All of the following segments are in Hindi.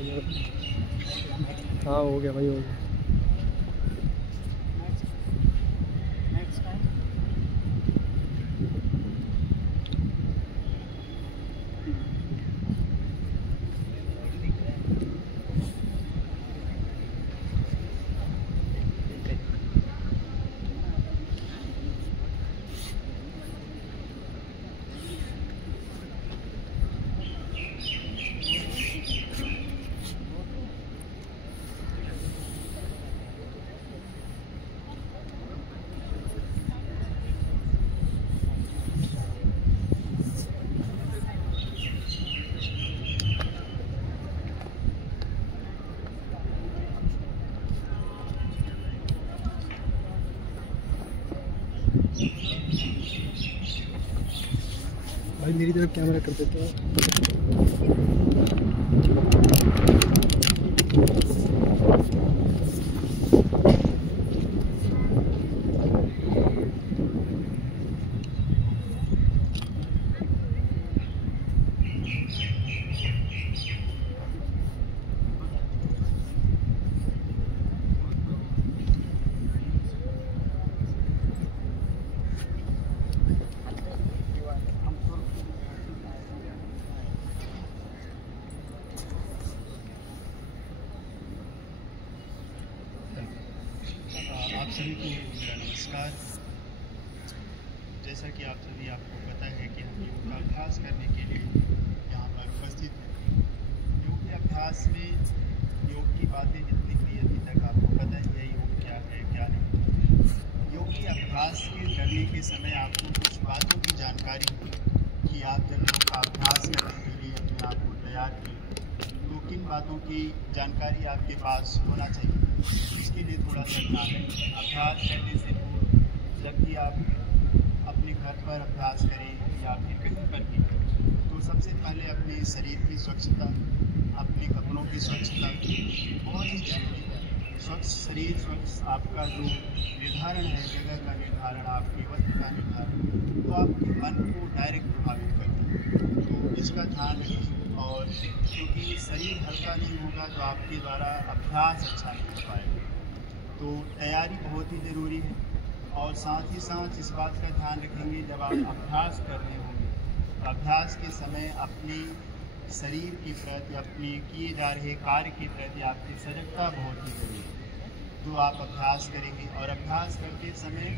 हाँ हो गया भाई, हो गया। भाई मेरी तरफ कैमरा कर देते हो। आप सभी को मेरा नमस्कार। जैसा कि आपको पता है कि हम योग का अभ्यास करने के लिए यहाँ पर उपस्थित हैं। योग के अभ्यास में योग की बातें जितनी हुई अभी तक आपको पता ही है योग क्या है क्या नहीं। योग के अभ्यास करने के समय आपको कुछ बातों की जानकारी होगी कि आप जब योग का अभ्यास करने के लिए अपने आप को तैयार करें तो किन बातों की जानकारी आपके पास होना चाहिए। इसके लिए थोड़ा सा ध्यान रखें। अभ्यास करने से पूर्व जब भी आप अपने घर पर अभ्यास करें या फिर कहीं पर भी तो सबसे पहले अपने शरीर की स्वच्छता, अपने कपड़ों की स्वच्छता बहुत ही जरूरी है। स्वच्छ शरीर, स्वच्छ आपका जो निर्धारण है, जगह का निर्धारण, आपके वस्त्र का निर्धारण, तो आपके मन को डायरेक्ट प्रभावित करता है। तो इसका ध्यान रखें। और क्योंकि शरीर हल्का नहीं होगा तो आपके द्वारा अभ्यास अच्छा नहीं हो पाएगा। तो तैयारी बहुत ही ज़रूरी है। और साथ ही साथ इस बात का ध्यान रखेंगे जब आप अभ्यास कर रहे होंगे तो अभ्यास के समय अपने शरीर के प्रति, अपने किए जा रहे कार्य के प्रति आपकी सजगता बहुत ही ज़रूरी है। तो आप अभ्यास करेंगे और अभ्यास करते समय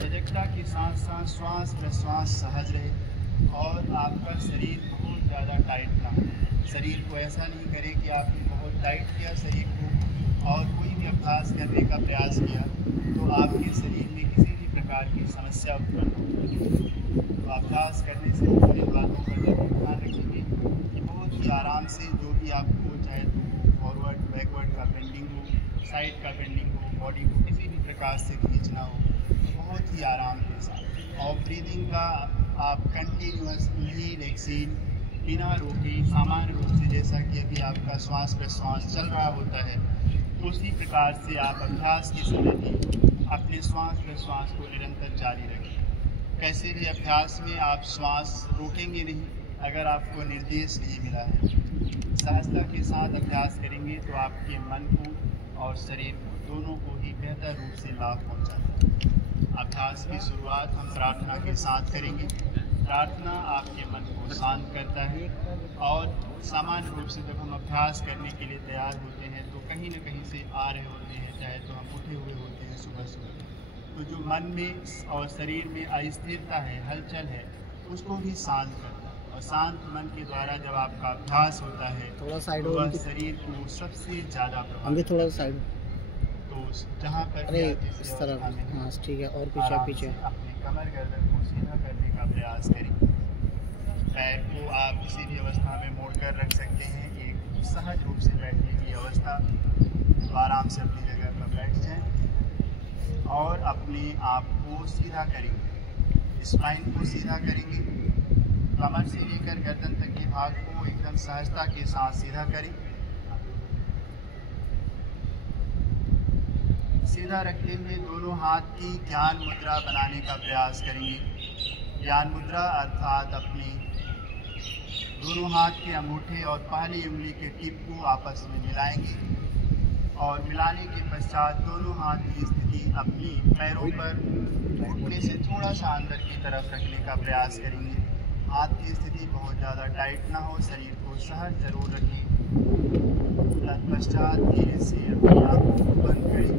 सजगता के साथ साथ श्वास प्रश्वास सहज रहे और आपका शरीर बहुत ज़्यादा टाइट ना हो। शरीर को ऐसा नहीं करें कि आपने बहुत टाइट किया शरीर को और कोई भी अभ्यास करने का प्रयास किया तो आपके शरीर में किसी भी प्रकार की समस्या उत्पन्न हो। तो अभ्यास करने से इन बातों का जरूर ध्यान रखेंगे कि बहुत ही आराम से जो भी आपको चाहे तो फॉरवर्ड बैकवर्ड का बेंडिंग हो, साइड का बेंडिंग हो, बॉडी को किसी भी प्रकार से खींचना हो बहुत ही आराम के साथ। और ब्रीदिंग का आप कंटिन्यूअस इनहेल एक्सहेल बिना रोके सामान्य रूप से जैसा कि अभी आपका श्वास प्रश्वास चल रहा होता है उसी प्रकार से आप अभ्यास के समय भी अपने श्वास प्रश्वास को निरंतर जारी रखें। कैसे भी अभ्यास में आप श्वास रोकेंगे नहीं अगर आपको निर्देश नहीं मिला है। सहजता के साथ अभ्यास करेंगे तो आपके मन को और शरीर को दोनों को ही बेहतर रूप से लाभ पहुँचाएगा। अभ्यास की शुरुआत हम प्रार्थना के साथ करेंगे। प्रार्थना आपके मन को शांत करता है और सामान्य रूप से जब हम अभ्यास करने के लिए तैयार होते हैं तो कहीं न कहीं से आ रहे होते हैं, चाहे तो हम उठे हुए होते हैं सुबह सुबह, तो जो मन में और शरीर में अस्थिरता है, हलचल है, उसको भी शांत करता है। और शांत मन के द्वारा जब आपका अभ्यास होता है थोड़ा साइड तो हो, शरीर को सबसे ज़्यादा अभी प्रभावित थोड़ा साइड। तो जहाँ पर अरे इस तरह, हाँ ठीक है। और पीछे पीछे अपने कमर गर्दन को सीधा करने का प्रयास करें। पैर को आप किसी भी अवस्था में मोड़ कर रख सकते हैं। एक सहज रूप से बैठने की अवस्था, तो आराम से अपनी जगह पर बैठ जाएं और अपने आप को सीधा करेंगे। स्पाइन को सीधा करेंगे, कमर से लेकर गर्दन तक के भाग को एकदम सहजता के साथ सीधा करें। सीधा रखते हुए दोनों हाथ की ज्ञान मुद्रा बनाने का प्रयास करेंगे। ज्ञान मुद्रा अर्थात अपने दोनों हाथ के अंगूठे और पहली उंगली के टिप को आपस में मिलाएंगे और मिलाने के पश्चात दोनों हाथ की स्थिति अपनी पैरों पर घुटने से थोड़ा सा अंदर की तरफ रखने का प्रयास करेंगे। हाथ की स्थिति बहुत ज़्यादा टाइट ना हो, शरीर को सहज जरूर रखें। तत्पश्चात धीरे से अपनी आँखों को बंद करें।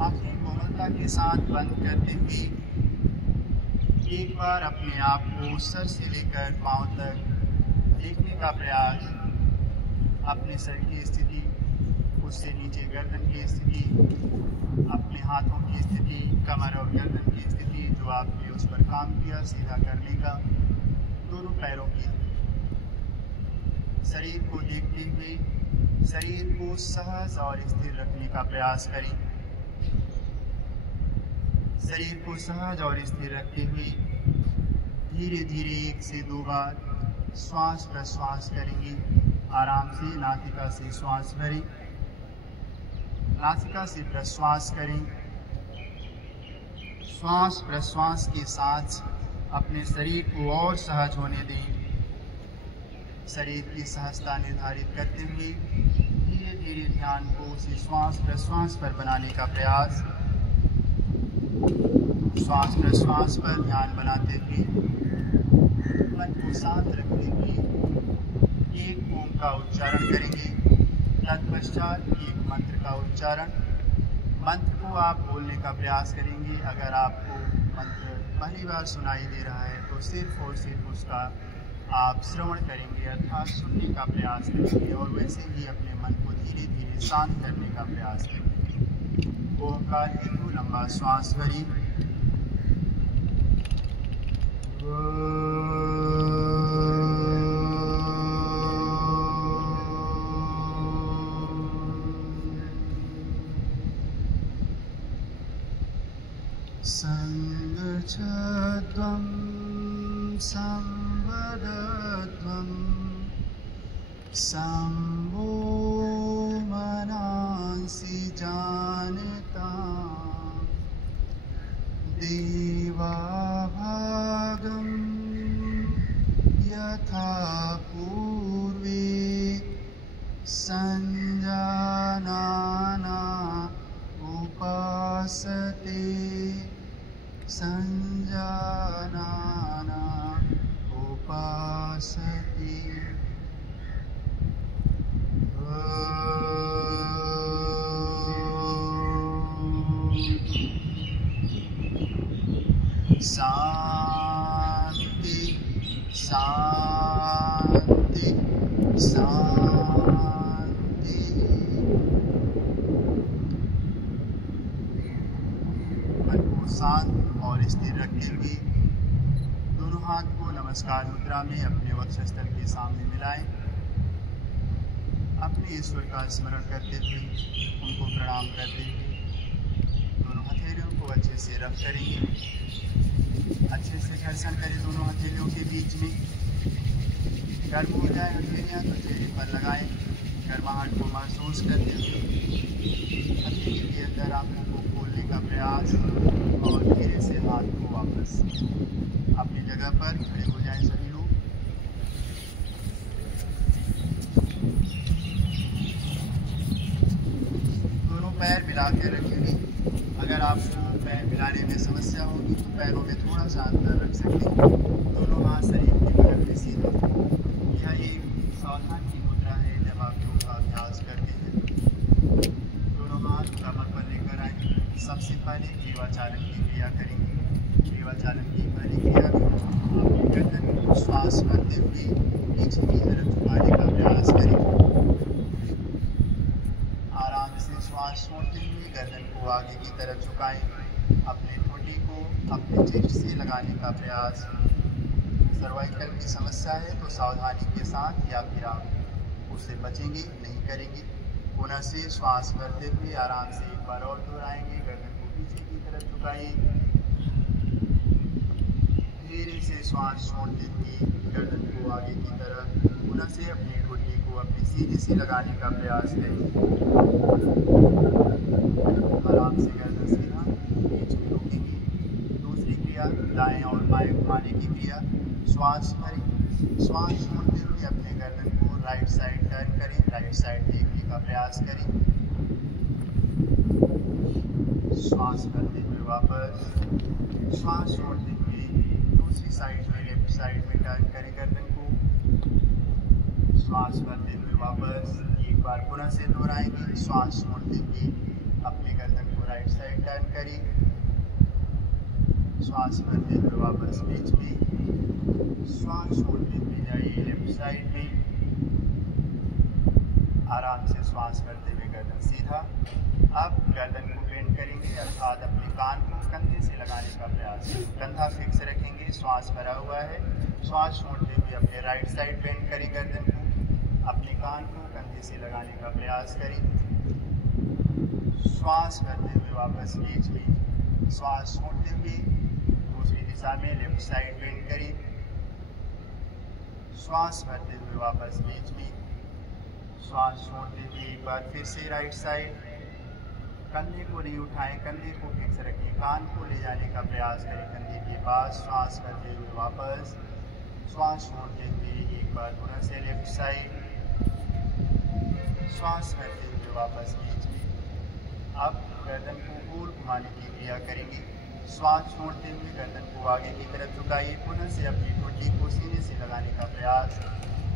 आँखें कोमलता के साथ बंद करते हुए एक बार अपने आप को सर से लेकर पांव तक देखने का प्रयास। अपने सर की स्थिति, उससे नीचे गर्दन की स्थिति, अपने हाथों की स्थिति, कमर और गर्दन की स्थिति जो आपने उस पर काम किया सीधा करने का, दोनों पैरों की शरीर को देखते हुए शरीर को सहज और स्थिर रखने का प्रयास करें। शरीर को सहज और स्थिर रखते हुए धीरे धीरे 1 से 2 बार श्वास प्रश्वास करेंगे। आराम से नासिका से श्वास भरें, नासिका से प्रश्वास करें। श्वास प्रश्वास के साथ अपने शरीर को और सहज होने दें। शरीर की सहजता निर्धारित करते हुए धीरे धीरे ध्यान को उसी श्वास प्रश्वास पर बनाने का प्रयास। श्वास प्रश्वास पर ध्यान बनाते हुए मन को शांत रखते हुए एक ओम का उच्चारण करेंगे। तत्पश्चात एक मंत्र का उच्चारण। मंत्र को आप बोलने का प्रयास करेंगे। अगर आपको मंत्र पहली बार सुनाई दे रहा है तो सिर्फ और सिर्फ उसका आप श्रवण करेंगे अर्थात सुनने का प्रयास करेंगे और वैसे ही अपने मन को धीरे धीरे शांत करने का प्रयास करेंगे। ओमकार हेतु लंबा श्वास भरिए। संगच्छध्वं संवदध्वं शम्भो मनांसि जानतां देवाभागं यथा पूर्वे संजानाना उपासते संजानाना उपासते। शांति शांति शांति। मन को शांत और स्थिर रखते हुए दोनों हाथ को नमस्कार मुद्रा में अपने वक्षस्थल के सामने मिलाएं। अपने ईश्वर का स्मरण करते हुए उनको प्रणाम करते हुए दोनों हथेलियों को अच्छे से रब करेंगे। अच्छे से घर्षण करें दोनों हथेलियों के बीच में। गर्म हो जाए हथेलियाँ तो चेहरे पर लगाएं। गर्माहट को महसूस करते हुए हथेली के अंदर आंखों को खोलने का प्रयास और धीरे से हाथ को वापस अपनी जगह पर खड़े हो जाएं सभी लोग। दोनों पैर मिला के रखेंगे। अगर आपको पैर मिलाने में समस्या होगी तो पैरों में थोड़ा सा अंतर रख सकते हैं। दोनों हाथ शरीर के बगल में सीधा। यह एक सावधान की मुद्रा है जब आप योग का अभ्यास करते हैं। दोनों हाथ कमर पर लेकर आए। सबसे पहले जीवाचालन की क्रिया करेंगे। जीवाचालन की पहली क्रिया में अपनी गर्दन को श्वास भरते हुए पीछे की तरफ झुकाने का प्रयास करें। आराम से श्वास छोड़ते हुए गर्दन को आगे की तरफ झुकाएं। अपने ठोड़ी को अपने चेस्ट से लगाने का प्रयास। सर्वाइकल की समस्या है तो सावधानी के साथ या फिर आप उससे बचेंगे नहीं करेंगे। पुनः से श्वास भरते हुए आराम से एक बार और दोहराएंगे। गर्दन को पीछे की तरफ झुकाइए। धीरे से श्वास छोड़ते हुए गर्दन को आगे की तरफ पुनः से अपनी ठोड़ी को अपने सीने से लगाने का प्रयास करें। आराम से गर्दन सीधा बीच में रोकेंगे। दूसरी क्रिया, दाएं और बाएं घुमाने की क्रिया। श्वास भरें, श्वास छोड़ते हुए अपने गर्दन को राइट साइड टर्न करें, राइट साइड देखने का प्रयास करें। श्वास भरते हुए वापस, श्वास छोड़ते हुए दूसरी साइड में लेफ्ट साइड में टर्न करें गर्दन को। श्वास भरते हुए वापस, एक बार पुनः से दोहराएंगे। श्वास छोड़ते हुए अपने गर्दन को राइट साइड टर्न करें। श्वास भरते हुए वापस बीच में, श्वास छोड़ते हुए जाइए लेफ्ट साइड में। आराम से श्वास भरते हुए गर्दन सीधा। अब गर्दन को बेंड करेंगे, अर्थात अपने कान को कंधे से लगाने का प्रयास करें। कंधा फिक्स रखेंगे, श्वास भरा हुआ है। श्वास छोड़ते हुए अपने राइट साइड बेंड करें गर्दन को, अपने कान को कंधे से लगाने का प्रयास करें। श्वास भरते हुए वापस बीच में, श्वास छोड़ते हुए दूसरी दिशा में लेफ्ट साइड बेंड करें। श्वास भरते हुए वापस बीच में, श्वास छोड़ते हुए एक बार फिर से राइट साइड। कंधे को नहीं उठाएं, कंधे को फिक्स रखें, कान को ले जाने का प्रयास करें कंधे के पास। श्वास भरते हुए वापस, श्वास छोड़ते हुए एक बार पुनः से लेफ्ट साइड। श्वास भरते हुए वापस बीच में। अब गर्दन को गोल घुमाने की क्रिया करेंगे। श्वास छोड़ते हुए गर्दन को आगे की तरफ झुकाइए, पुनः से अपनी ठोड़ी को सीने से लगाने का प्रयास,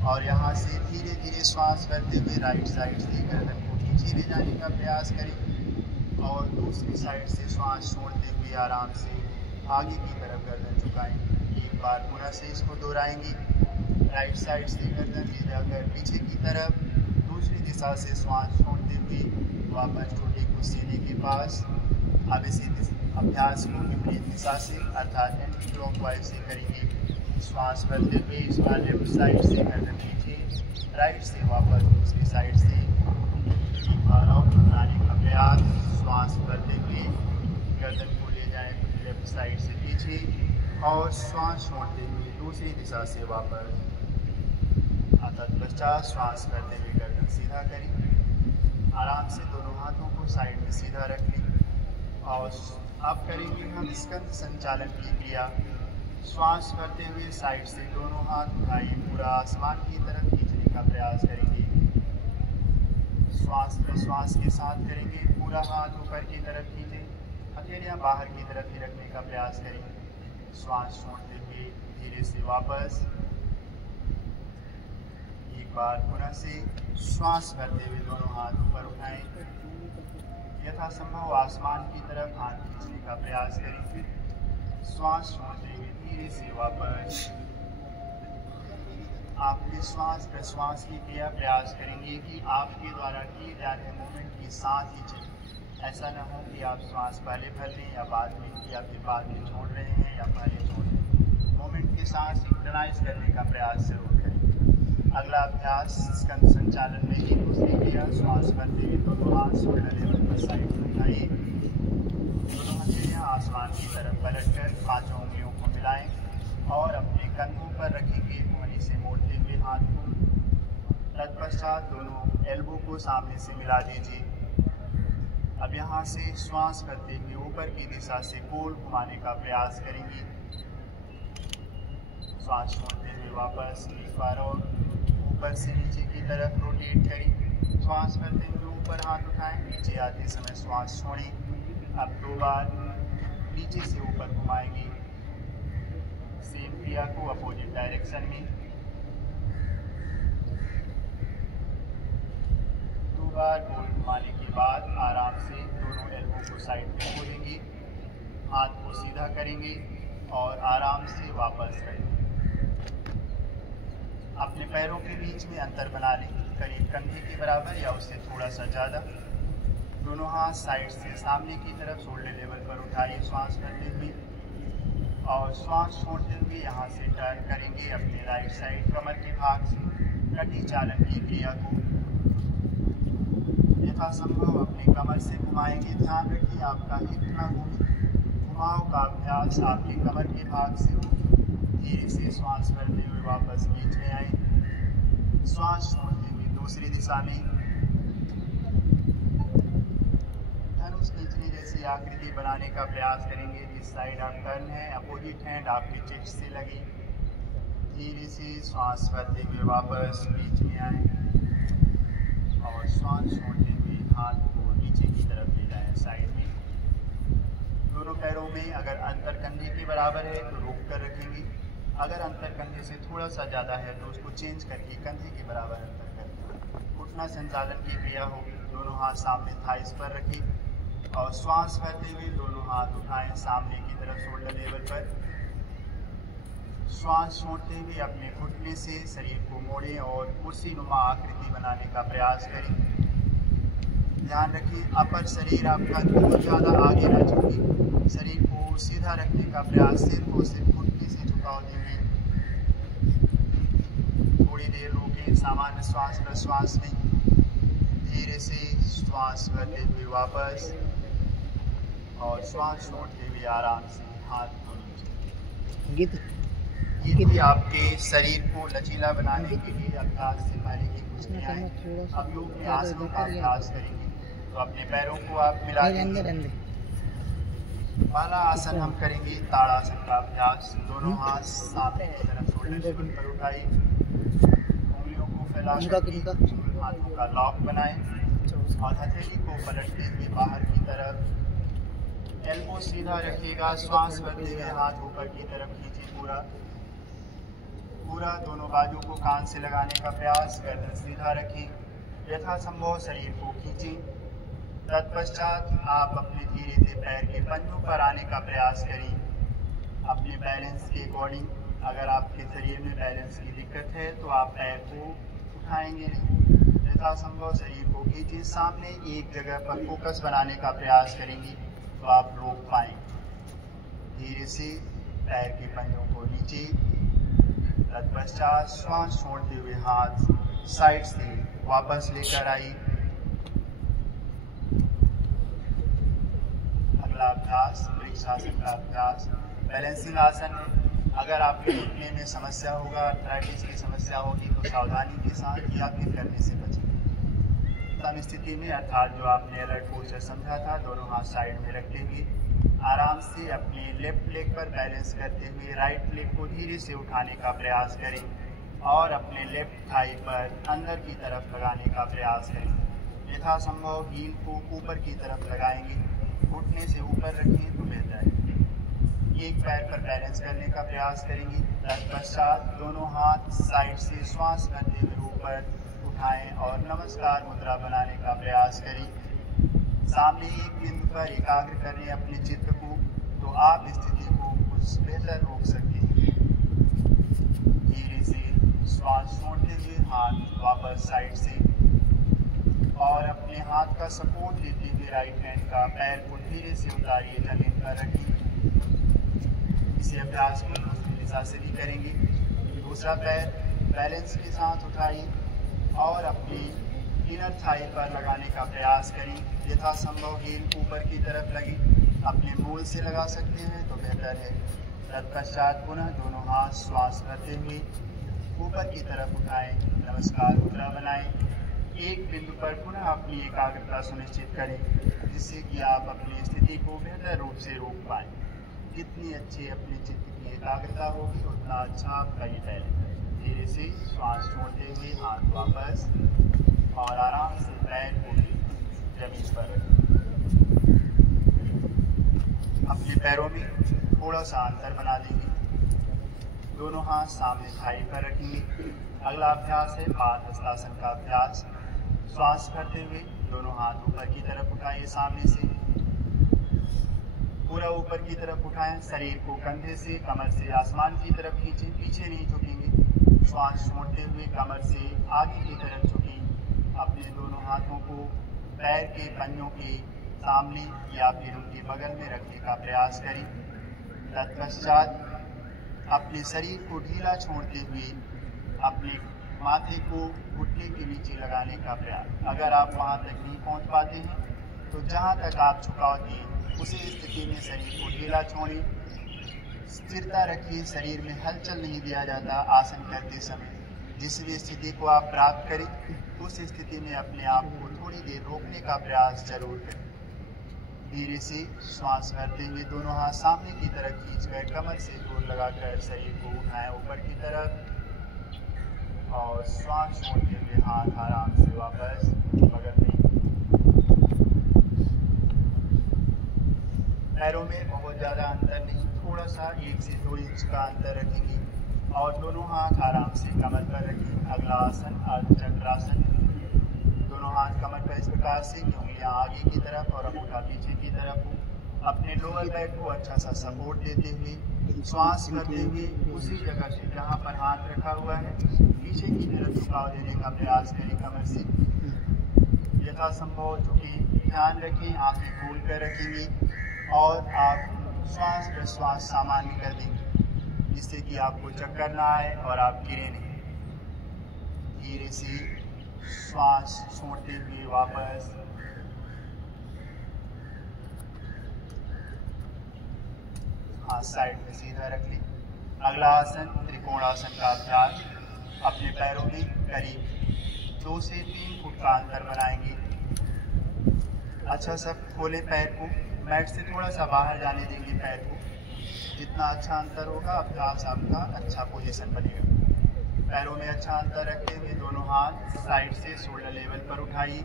और यहाँ से धीरे धीरे श्वास भरते हुए राइट साइड से गर्दन को पीछे ले जाने का प्रयास करें, और दूसरी साइड से श्वास छोड़ते हुए आराम से आगे की तरफ गर्दन झुकाएं। एक बार पुनः से इसको दोहराएंगे। राइट साइड से गर्दन ले जाकर पीछे की तरफ, दूसरी दिशा से श्वास छोड़ते हुए वापस ठोड़ी को सीने के पास। अब इसी अभ्यास को विपरीत दिशा से अर्थात एंटी क्लॉकवाइज से करेंगे। श्वास भरते हुए इस बार लेफ्ट साइड से गर्दन पीछे, राइट से वापस दूसरी साइड से एक बार और घुमाने का प्रयास। श्वास भरते हुए गर्दन को ले जाएं लेफ्ट साइड से पीछे, और श्वास छोड़ते हुए दूसरी दिशा से वापस। तत्पश्चात श्वास करते हुए गर्दन सीधा करें। आराम से दोनों हाथों को साइड में सीधा रख लें, और अब करेंगे हम स्कंद संचालन की क्रिया। श्वास भरते हुए साइड से दोनों हाथ उठाइए, पूरा आसमान की तरफ खींचने का प्रयास करेंगे। श्वास प्रश्वास के साथ करेंगे, पूरा हाथ ऊपर की तरफ खींचें, हथेलियां बाहर की तरफ ही रखने का प्रयास करें। श्वास छोड़ते हुए धीरे से वापस, एक बार पुनः से श्वास भरते हुए दोनों हाथ ऊपर उठाएं, यथासंभव आसमान की तरफ हाथ खींचने का प्रयास करें। श्वास छोड़ते हुए धीरे से वापस। आपके श्वास प्रश्वास की क्रिया प्रयास करेंगे कि आपके द्वारा किए जा रहे मूवमेंट के साथ ही चलें। ऐसा न हो कि आप श्वास पहले भर लें या बाद में, या फिर बाद में छोड़ रहे हैं या पहले छोड़ रहे हैं। मूवमेंट के साथ सिंक्रोनाइज करने का प्रयास जरूर करें। अगला अभ्यास स्कंद संचालन में ही दूसरी क्रिया। श्वास भरते हुए दोनों हाथ शोल्डर लेवल पर साइड में उठाइए, दोनों हथेलियां आसमान की तरफ पलटकर पांचों उंगलियों को मिलाएं, और अपने कंधों पर रखेंगे कोहनी से मोड़ते हुए हाथ को। तत्पश्चात दोनों एल्बो को सामने से मिला दीजिए। अब यहाँ से श्वास करते हुए ऊपर की दिशा से गोल घुमाने का प्रयास करेंगे। श्वास छोड़ते हुए वापस एक बार और ऊपर से नीचे की तरफ रोटेट करें। श्वास करते हुए ऊपर हाथ उठाएं, नीचे आते समय श्वास छोड़ें। अब 2 बार नीचे से ऊपर घुमाएंगे। सेम क्रिया को अपोजिट डायरेक्शन में 2 बार गोल घुमाने के बाद आराम से दोनों एल्बो को साइड में खोलेंगे, हाथ को सीधा करेंगे और आराम से वापस करेंगे। अपने पैरों के बीच में अंतर बना लें, करीब कंधे के बराबर या उससे थोड़ा सा ज़्यादा। दोनों हाथ साइड से सामने की तरफ शोल्डर लेवल पर उठाइए श्वास करते हुए, और श्वास छोड़ते हुए यहाँ से टर्न करेंगे अपने राइट साइड कमर के भाग से। कटी चालन की क्रिया को यथासंभव अपने कमर से घुमाएंगे। ध्यान रखिए आपका हिप न घूमे, घुमाव का अभ्यास आपके कमर के भाग से हो। धीरे से श्वास करते हुए वापस बीच में आए, श्वास छोड़ते हुए दूसरी दिशा में। धनुष खींचने जैसी आकृति बनाने का प्रयास करेंगे। जिस साइड आप टर्न है अपोजिट हैंड आपके चेस्ट से लगे। धीरे से श्वास भरते हुए वापस बीच में आए और श्वास छोड़ते हुए हाथ को नीचे की तरफ ले जाएं साइड में। दोनों पैरों में अगर अंतर कंधे के बराबर है तो रोक कर रखेंगे। अगर अंतर कंधे से थोड़ा सा ज़्यादा है तो उसको चेंज करके कंधे के बराबर अंतर करके घुटना संचालन की क्रिया होगी। दोनों हाथ सामने थाइस पर रखें और श्वास भरते हुए दोनों हाथ उठाएं सामने की तरफ शोल्डर लेवल पर। श्वास छोड़ते हुए अपने घुटने से शरीर को मोड़ें और कुर्सी नुमा आकृति बनाने का प्रयास करें। ध्यान रखें अपर शरीर आपका बहुत ज़्यादा आगे न झुके। शरीर को सीधा रखने का प्रयास सिर को सिर्फ घुटने से झुकाव देंगे। थोड़ी देर रोकें सामान्य श्वास प्रश्वास में। धीरे से श्वास भरते हुए वापस और श्वास छोड़ते हुए आराम से हाथ को नीचे। ये भी आपके शरीर को लचीला बनाने के लिए अभ्यास से पहले की कुछ क्रियाएं। अब योग में आसनों का अभ्यास करेंगे तो अपने पैरों को आप मिला देंगे। पहला आसन हम करेंगे ताड़ासन का अभ्यास। दोनों हाथ सामने की तरफ शोल्डर पर उठाइए। उंगलियों को फैलाकर हाथों का लॉक बनाएं और हथेली को पलटते हुए बाहर की तरफ। एल्बो सीधा रखिएगा। श्वास भरते हुए हाथ ऊपर की तरफ खींचे पूरा दोनों बाजू को कान से लगाने का प्रयास। गर्दन सीधा रखें। यथासंभव शरीर को खींचें। तत्पश्चात आप अपने धीरे से पैर के पंजों पर आने का प्रयास करें अपने बैलेंस के अकॉर्डिंग। अगर आपके शरीर में बैलेंस की दिक्कत है तो आप पैर को उठाएंगे नहीं। यथासंभव शरीर को खींचें। सामने एक जगह पर फोकस बनाने का प्रयास करेंगे तो आप रोक पाएंगे। धीरे से पैर के पंजों को नीचे। तत्पश्चात श्वास छोड़ते हुए हाथ साइड से वापस लेकर आइए। अगला अभ्यास वृक्षासन का अभ्यास बैलेंसिंग आसन है। अगर आपके घुटने में समस्या होगा, आर्थराइटिस की समस्या होगी तो सावधानी के साथ या फिर करने से बचें। तम स्थिति में अर्थात जो आपने अलर्ट पोस्चर समझा था, दोनों हाथ साइड में रखते हुए आराम से अपने लेफ्ट लेग पर बैलेंस करते हुए राइट लेग को धीरे से उठाने का प्रयास करें और अपने लेफ्ट थाई पर अंदर की तरफ लगाने का प्रयास करें। यथासंभव हील को ऊपर की तरफ लगाएंगे। घुटने से ऊपर रखें तो बेहतर है। एक पैर पर बैलेंस करने का प्रयास करेंगे। तत्पश्चात दोनों हाथ साइड से श्वास करते हुए ऊपर उठाएं और नमस्कार मुद्रा बनाने का प्रयास करें। सामने एक बिंदु पर एकाग्र करें अपने चित्त को तो आप स्थिति को कुछ बेहतर रोक सकते हैं। धीरे से श्वास छोड़ते हुए हाथ वापस साइड से और अपने हाथ का सपोर्ट देते हुए राइट हैंड का पैर को धीरे से उतारिए, जमीन पर रखिए। इसी अभ्यास को दूसरी दिशा से भी करेंगे। दूसरा पैर बैलेंस के साथ उठाइए और अपनी इनर थाई पर लगाने का प्रयास करें। यथासंभव हील ऊपर की तरफ लगे। अपने मूल से लगा सकते हैं तो बेहतर है। तत्पश्चात पुनः दोनों हाथ श्वास करते हुए ऊपर की तरफ उठाएं, नमस्कार मुद्रा बनाएं। एक बिंदु पर पुनः अपनी एकाग्रता सुनिश्चित करें जिससे कि आप अपनी स्थिति को बेहतर रूप से रोक पाएं। जितनी अच्छी अपने चित्त की एकाग्रता होगी उतना अच्छा आपका ये टैलेंट है। धीरे से श्वास छोड़ते हुए हाथ वापस और आराम से पैर को भी जमीन पर रखें। अपने पैरों में थोड़ा सा अंतर बना देंगे। दोनों हाथ सामने थाई पर रखेंगे। अगला अभ्यास है पाद हस्तासन का अभ्यास। श्वास करते हुए दोनों हाथ ऊपर की तरफ उठाइए, सामने से पूरा ऊपर की तरफ उठाएं। शरीर को कंधे से कमर से आसमान की तरफ खींचें, पीछे नहीं झुकेंगे। श्वास छोड़ते हुए कमर से आगे की तरफ झुकें। अपने दोनों हाथों को पैर के पंजों के सामने या फिर उनके बगल में रखने का प्रयास करें। तत्पश्चात अपने शरीर को ढीला छोड़ते हुए अपने माथे को घुटने के नीचे लगाने का प्रयास। अगर आप वहां तक नहीं पहुंच पाते हैं तो जहां तक आप झुकाव दिए उसी स्थिति में शरीर को ढीला छोड़ें। स्थिरता रखिए, शरीर में हलचल नहीं दिया जाता आसन करते समय। जिस भी स्थिति को आप प्राप्त करें उस स्थिति में अपने आप को थोड़ी देर रोकने का प्रयास जरूर करें। धीरे से श्वास भरते हुए दोनों हाथ सामने की तरफ खींचकर कमर से जोर लगाकर शरीर को उठाएं ऊपर की तरफ और श्वास छोड़ते हुए हाथ आराम से वापस बगल में। पैरों में बहुत ज़्यादा अंतर नहीं, थोड़ा सा 1 से 2 इंच का अंतर रखेंगे और दोनों हाथ आराम से कमर पर रखें। अगला आसन अर्धचक्रासन। दोनों हाथ कमर पर इस प्रकार से कि उंगलियां आगे की तरफ और अंगूठा पीछे की तरफ हो। अपने लोअर बैक को अच्छा सा सपोर्ट देते हुए श्वास करते हुए उसी जगह से जहां पर हाथ रखा हुआ है पीछे की तरफ झुकाव देने का प्रयास करें कमर से यथासंभव झुके। ध्यान रखें आंखें खोल कर रखेंगे और आप श्वास प्रश्वास सामान्य कर देंगे जिससे कि आपको चक्कर ना आए और आप गिरे नहीं। धीरे से श्वास छोड़ते हुए वापस। हाथ साइड में सीधा रख लें। अगला आसन त्रिकोणासन का अभ्यास। अपने पैरों में करीब 2 से 3 फुट का अंतर बनाएंगे। अच्छा सा खोले पैर को, मैट से थोड़ा सा बाहर जाने देंगे पैर को। जितना अच्छा अंतर होगा अभ्यास आपका अच्छा पोजीशन बनेगा। पैरों में अच्छा अंतर रखते हुए दोनों हाथ साइड से शोल्डर लेवल पर उठाइए।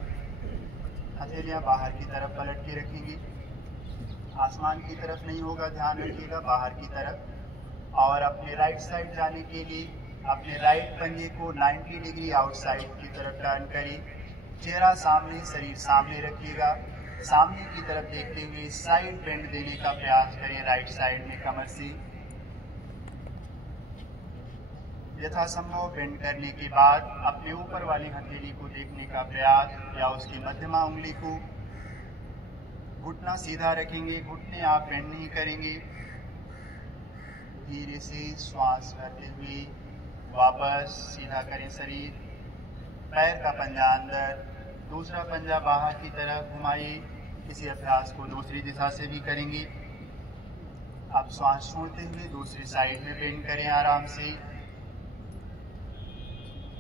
हथेलियां बाहर की तरफ पलट के रखेंगे, आसमान की तरफ नहीं होगा, ध्यान रखिएगा बाहर की तरफ। और अपने राइट साइड जाने के लिए अपने राइट पंजे को 90 डिग्री आउटसाइड की तरफ टर्न करिए। चेहरा सामने, शरीर सामने रखिएगा। सामने की तरफ देखते हुए साइड बेंड देने का प्रयास करें राइट साइड में कमर से। यथासंभव बेंड करने के बाद अपने ऊपर वाली हथेली को देखने का प्रयास या उसकी मध्यमा उंगली को। घुटना सीधा रखेंगे, घुटने आप बेंड नहीं करेंगे। धीरे से श्वास करते हुए वापस सीधा करें शरीर। पैर का पंजा अंदर, दूसरा पंजा बाहर की तरफ घुमाइए। इसी अभ्यास को दूसरी दिशा से भी करेंगे। आप श्वास छोड़ते हुए दूसरी साइड में बेंड करें आराम से।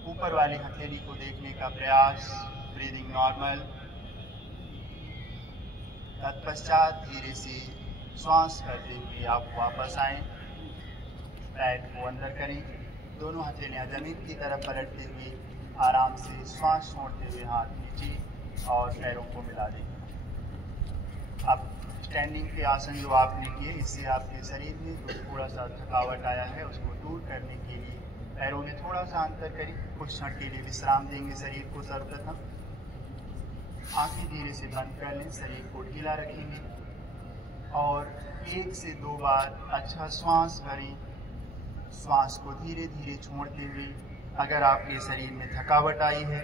ऊपर वाली हथेली को देखने का प्रयास, ब्रीदिंग नॉर्मल। तत्पश्चात धीरे से श्वास करते हुए आप वापस आएं। पैर को अंदर करें, दोनों हथेलियां जमीन की तरफ पलटते हुए आराम से श्वास छोड़ते हुए हाथ नीचे और पैरों को मिला दें। अब स्टैंडिंग के आसन जो आपने किए इससे आपके शरीर में जो थोड़ा सा थकावट आया है उसको दूर करने के लिए पैरों में थोड़ा सा अंतर करें। कुछ क्षण के लिए विश्राम देंगे शरीर को। सर्वप्रथम आंखें धीरे से बंद कर लें, शरीर को ढीला रखेंगे और 1 से 2 बार अच्छा श्वास भरें। श्वास को धीरे धीरे छोड़ते हुए अगर आपके शरीर में थकावट आई है,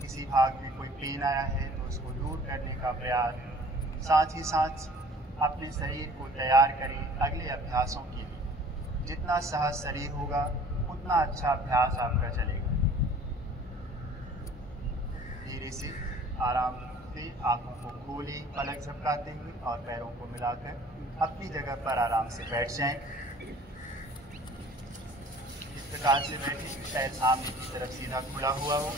किसी भाग में कोई पेन आया है तो उसको दूर करने का प्रयास। साथ ही साथ अपने शरीर को तैयार करें अगले अभ्यासों के लिए। जितना सहज शरीर होगा उतना अच्छा अभ्यास आपका चलेगा। धीरे से आराम से आंखों को खोलें पलक झपकाते हुए और पैरों को मिलाकर अपनी जगह पर आराम से बैठ जाएं। इस प्रकार से बैठें, पैर सामने की तरफ सीधा खुला हुआ हो।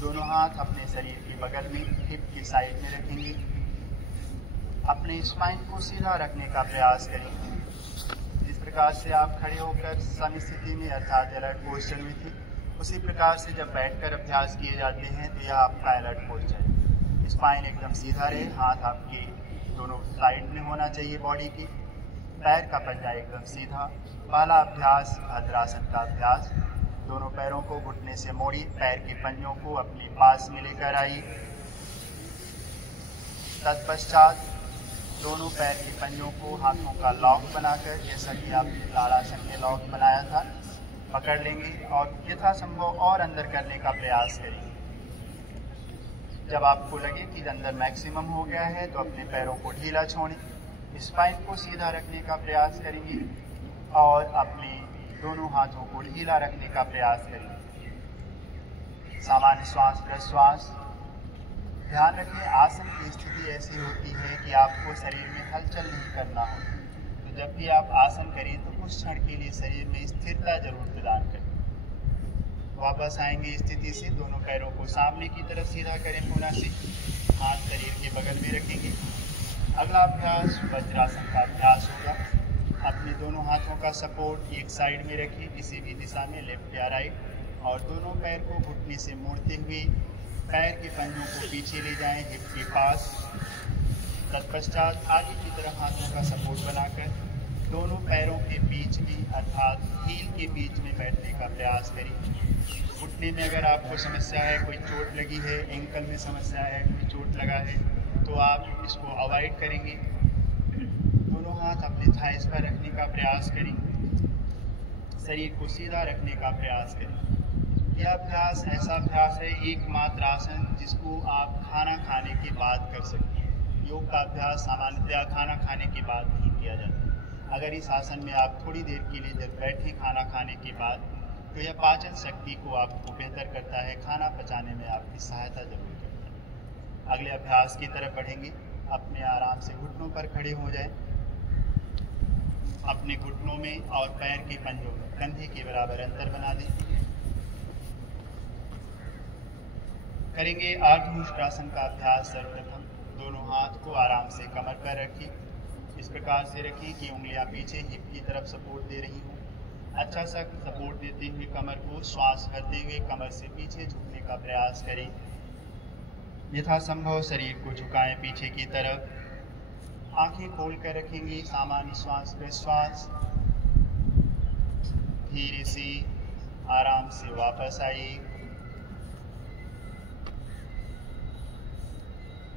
दोनों हाथ अपने शरीर के बगल में हिप की साइड में रखेंगे। अपने स्पाइन को सीधा रखने का प्रयास करें। जिस प्रकार से आप खड़े होकर सम स्थिति में अर्थात अलर्ट पोस्चर में थे, उसी प्रकार से जब बैठकर अभ्यास किए जाते हैं तो यह आपका अलर्ट पोस्चर है। स्पाइन एकदम सीधा रहे, हाथ आपके दोनों साइड में होना चाहिए बॉडी की। पैर का पंजा एकदम सीधा। पहला अभ्यास भद्रासन का अभ्यास। दोनों पैरों को घुटने से मोड़िए, पैर के पंजों को अपने पास में लेकर आइए। तत्पश्चात दोनों पैर के पंजों को हाथों का लॉक बनाकर, जैसा कि आपने ताड़ासन में लॉक बनाया था, पकड़ लेंगे और यथासंभव और अंदर करने का प्रयास करेंगे। जब आपको लगे कि अंदर मैक्सिमम हो गया है तो अपने पैरों को ढीला छोड़ें। स्पाइन को सीधा रखने का प्रयास करेंगे और अपने दोनों हाथों को ढीला रखने का प्रयास करेंगे। सामान्य श्वास प्रश्वास। ध्यान रखें आसन की स्थिति ऐसी होती है कि आपको शरीर में हलचल नहीं करना हो, तो जब भी आप आसन करें तो कुछ क्षण के लिए शरीर में स्थिरता जरूर प्रदान करें। वापस आएंगे स्थिति से, दोनों पैरों को सामने की तरफ सीधा करें पुनः से, हाथ शरीर के बगल में रखेंगे। अगला अभ्यास वज्रासन का अभ्यास होगा। अपने दोनों हाथों का सपोर्ट एक साइड में रखिए, किसी भी दिशा में, लेफ्ट या राइट, और दोनों पैर को घुटने से मोड़ते हुए पैर के पंजों को पीछे ले जाएं हिप के पास। तत्पश्चात आगे की तरफ हाथों का सपोर्ट बनाकर दोनों पैरों के बीच में अर्थात हील के बीच में बैठने का प्रयास करिए। घुटने में अगर आपको समस्या है, कोई चोट लगी है, एंकल में समस्या है, कोई चोट लगा है, तो आप इसको अवॉइड करेंगे। दोनों हाथ अपने थाइस पर रखने का प्रयास करें, शरीर को सीधा रखने का प्रयास करें। यह अभ्यास ऐसा अभ्यास है, एकमात्र आसन जिसको आप खाना खाने के बाद कर सकते हैं। योग का अभ्यास सामान्यतया खाना खाने के बाद नहीं किया जाता। अगर इस आसन में आप थोड़ी देर के लिए जब बैठे खाना खाने के बाद, तो यह पाचन शक्ति को आपको बेहतर करता है, खाना पचाने में आपकी सहायता जरूर करता है। अगले अभ्यास की तरफ बढ़ेंगे। अपने आराम से घुटनों पर खड़े हो जाएं। अपने घुटनों में और पैर के पंजों में कंधे के बराबर अंतर बना दें। करेंगे आर्धमुष्टासन का अभ्यास। सर्वप्रथम दोनों हाथ को आराम से कमर पर रखिए, इस प्रकार से रखें कि उंगलियां पीछे हिप की तरफ सपोर्ट दे रही हों। अच्छा सा सपोर्ट देते हुए कमर को श्वास भरते हुए कमर से पीछे झुकने का प्रयास करें। यथासंभव शरीर को झुकाएं पीछे की तरफ। आंखें खोल कर रखेंगे, सामान्य श्वास प्रश्वास। धीरे से आराम से वापस आइए।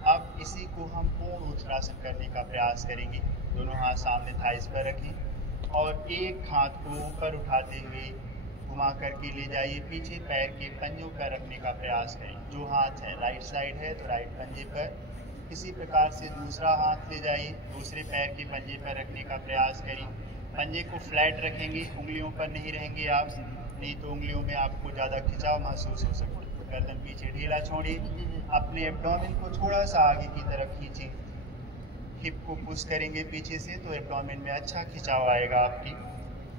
अब इसी को हम पूर्ण उत्तरासन करने का प्रयास करेंगे। दोनों हाथ सामने थाइस पर रखें और एक हाथ को ऊपर उठाते हुए घुमा करके ले जाइए, पीछे पैर के पंजों पर रखने का प्रयास करें। जो हाथ है राइट साइड है तो राइट पंजे पर, इसी प्रकार से दूसरा हाथ ले जाइए, दूसरे पैर के पंजे पर रखने का प्रयास करें। पंजे को फ्लैट रखेंगे, उंगलियों पर नहीं रहेंगे आप, नहीं तो उंगलियों में आपको ज़्यादा खिंचाव महसूस हो सकता है। गर्दन पीछे ढीला छोड़िए, अपने एब्डोमेन को थोड़ा सा आगे की तरफ खींचें। हिप को पुश करेंगे पीछे से तो एब्डोमेन में अच्छा खिंचाव आएगा आपकी।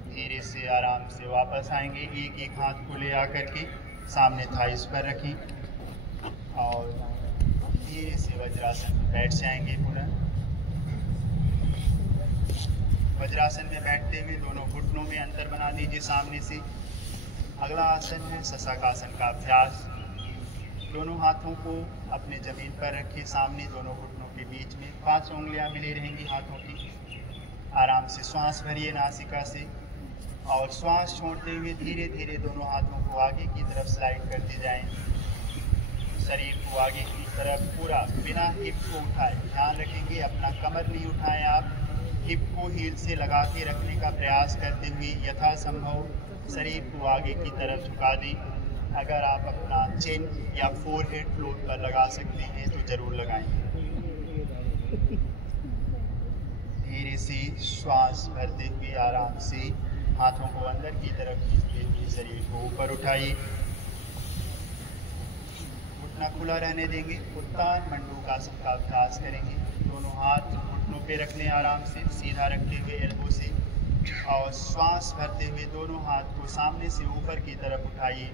धीरे से आराम से वापस आएंगे। एक एक हाथ को ले आकर के सामने थाइस पर रखें और धीरे से वज्रासन में बैठ जाएंगे। पुनः वज्रासन में बैठते हुए दोनों घुटनों में अंतर बना दीजिए सामने से। अगला आसन है शशाकासन का अभ्यास। दोनों हाथों को अपने जमीन पर रखिए, सामने दोनों घुटनों के बीच में 5 उंगलियां मिली रहेंगी हाथों की। आराम से श्वास भरिए नासिका से और श्वास छोड़ते हुए धीरे धीरे दोनों हाथों को आगे की तरफ स्लाइड करते जाएं। शरीर को आगे की तरफ पूरा बिना हिप को उठाए, ध्यान रखेंगे अपना कमर नहीं उठाएं आप। हिप को हील से लगा के रखने का प्रयास करते हुए यथासंभव शरीर को आगे की तरफ झुका दें। अगर आप अपना चिन या फोरहेड फ्लोर पर लगा सकते हैं तो जरूर लगाएं। धीरे से श्वास भरते हुए आराम से हाथों को अंदर की तरफ खींचते हुए शरीर को ऊपर उठाइए। घुटना खुला रहने देंगे। उत्तान मंडूकासन का अभ्यास करेंगे। दोनों हाथ घुटनों पे रख लें आराम से, सीधा रखते हुए एल्बो से, और श्वास भरते हुए दोनों हाथ को सामने से ऊपर की तरफ उठाइए।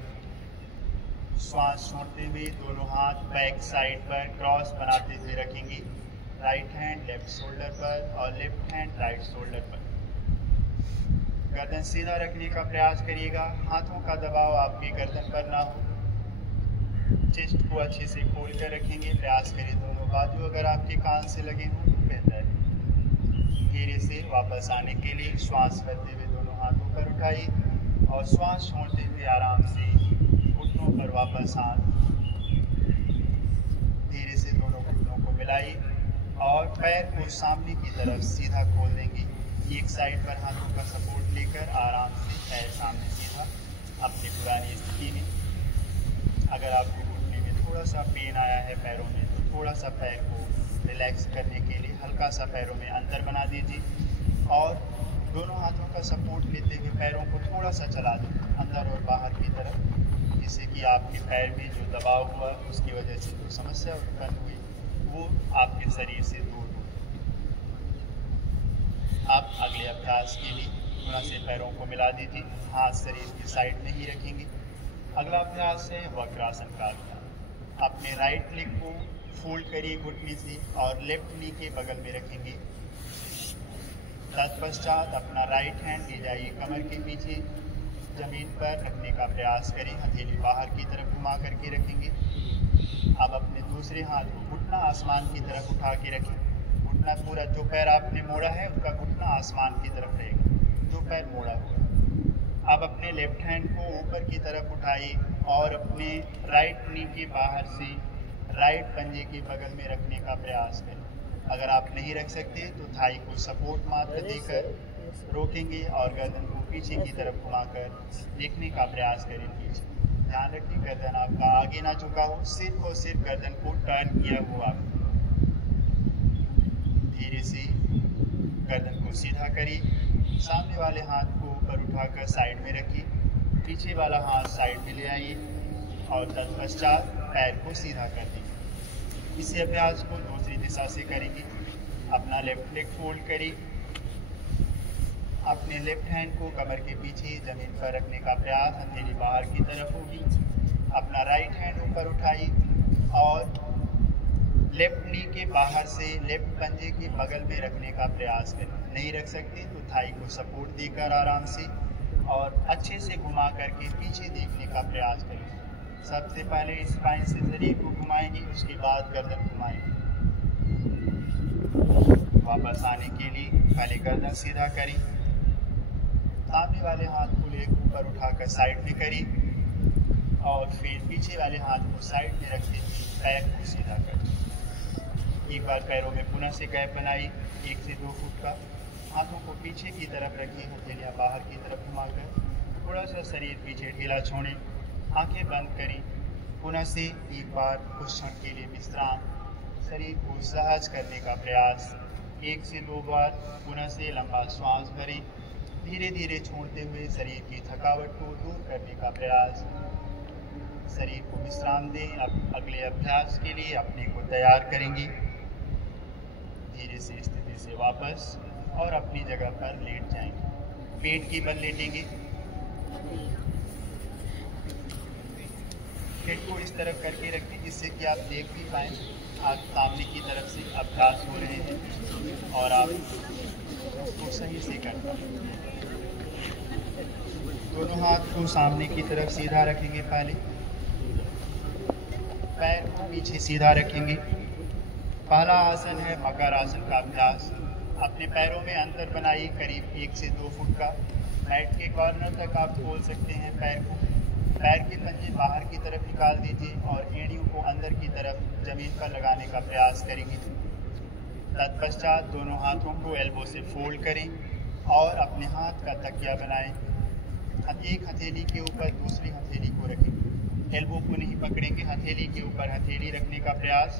श्वास छोड़ते हुए दोनों हाथ बैक साइड पर क्रॉस बनाते हुए रखेंगे। राइट हैंड लेफ्ट शोल्डर पर और लेफ्ट हैंड राइट शोल्डर पर। गर्दन सीधा रखने का प्रयास करिएगा, हाथों का दबाव आपके गर्दन पर ना हो। चेस्ट को अच्छे से खोल कर रखेंगे, प्रयास करें दोनों बाजू अगर आपके कान से लगे हों तो बेहतर है। धीरे से वापस आने के लिए श्वास करते हुए दोनों हाथों पर उठाइए और श्वास छोड़ते हुए आराम से घुटनों पर वापस हाथ। धीरे से दोनों घुटनों को मिलाइए और पैर को सामने की तरफ सीधा खोल देंगे। एक साइड पर हाथों का सपोर्ट लेकर आराम से पैर सामने सीधा अपनी पुरानी स्थिति में। अगर आपको घुटने में थोड़ा सा पेन आया है पैरों में तो थोड़ा सा पैर को रिलैक्स करने के लिए हल्का सा पैरों में अंतर बना दीजिए और दोनों हाथों का सपोर्ट लेते हुए पैरों को थोड़ा सा चला दें अंदर और बाहर की तरफ, जिससे कि आपके पैर में जो दबाव हुआ उसकी वजह से जो समस्या उत्पन्न हुई वो आपके शरीर से दूर हो। आप अगले अभ्यास के लिए थोड़ा से पैरों को मिला दीजिए। हाथ शरीर की साइड में ही रखेंगे। अगला अभ्यास है वक्रासन का अभ्यास। अपने राइट लेग को फोल्ड करिए घुटने से और लेफ्ट नी के बगल में रखेंगे। तत्पश्चात अपना राइट हैंड ले जाइए कमर के पीछे, जमीन पर रखने का प्रयास करें। हथेली बाहर की तरफ घुमा करके रखेंगे। अब अपने दूसरे हाथ को घुटना आसमान की तरफ उठा के रखें। घुटना पूरा, जो पैर आपने मोड़ा है उसका घुटना आसमान की तरफ रहेगा, जो पैर मोड़ा होगा। अब अपने लेफ्ट हैंड को ऊपर की तरफ उठाइए और अपने राइट नी के बाहर से राइट पंजे के बगल में रखने का प्रयास करें। अगर आप नहीं रख सकते तो थाई को सपोर्ट मात्र देकर रोकेंगे और गर्दन को पीछे की तरफ घुमाकर देखने का प्रयास करें पीछे। ध्यान रखिए गर्दन आपका आगे ना झुका हो, सिर्फ और सिर्फ गर्दन को टर्न किया हुआ। धीरे से गर्दन को सीधा करिए। सामने वाले हाथ को ऊपर उठाकर साइड में रखिए। पीछे वाला हाथ साइड में ले आइए और तत्पश्चात पैर को सीधा कर दीजिए। इसी अभ्यास को दूसरी दिशा से करेंगे। अपना लेफ्ट लेग फोल्ड करिए। अपने लेफ्ट हैंड को कमर के पीछे जमीन पर रखने का प्रयास, हथेली बाहर की तरफ होगी। अपना राइट हैंड ऊपर उठाइए और लेफ्ट नी के बाहर से लेफ्ट पंजे के बगल में रखने का प्रयास करें। नहीं रख सकते तो थाई को सपोर्ट देकर आराम से और अच्छे से घुमा करके पीछे देखने का प्रयास करें। सबसे पहले स्पाइन से शरीर को घुमाएंगे, उसके बाद गर्दन घुमाएंगे। वापस आने के लिए पहले गर्दन सीधा करें। सामने वाले हाथ को लेकर ऊपर उठाकर साइड में करिए और फिर पीछे वाले हाथ को साइड में रखते हुए पैर को सीधा करें। एक बार पैरों में पुनः से गैप बनाइए 1 से 2 फुट का। हाथों को पीछे की तरफ रखिए, हथेलियाँ बाहर की तरफ घुमाकर थोड़ा सा शरीर पीछे ढीला छोड़ें। आंखें बंद करें। पुनः से एक बार कुछ क्षण के लिए विश्राम, शरीर को सहज करने का प्रयास। 1 से 2 बार पुनः से लंबा श्वास भरें। धीरे धीरे छोड़ते हुए शरीर की थकावट को दूर करने का प्रयास। शरीर को विश्राम दें। अब अगले अभ्यास के लिए अपने को तैयार करेंगे। धीरे से स्थिति से वापस और अपनी जगह पर लेट जाएंगे। पेट के बल लेटेंगे। पेट को इस तरफ करके रखें जिससे कि आप देख भी पाएँ आप सामने की तरफ से अभ्यास हो रहे हैं और आप उसको सही से कर पाएँ। दोनों हाथ को सामने की तरफ सीधा रखेंगे। पहले पैर को पीछे सीधा रखेंगे। पहला आसन है मकर आसन का अभ्यास। अपने पैरों में अंतर बनाइए करीब 1 से 2 फुट का। मैट के कॉर्नर तक आप खोल सकते हैं पैर को। पैर के पंजे बाहर की तरफ निकाल दीजिए और एड़ियों को अंदर की तरफ जमीन पर लगाने का प्रयास करेंगे। तत्पश्चात दोनों हाथों को एल्बो से फोल्ड करें और अपने हाथ का तकिया बनाएं। एक हथेली के ऊपर दूसरी हथेली को रखें। एल्बो को नहीं पकड़ेंगे, हथेली के ऊपर हथेली रखने का प्रयास।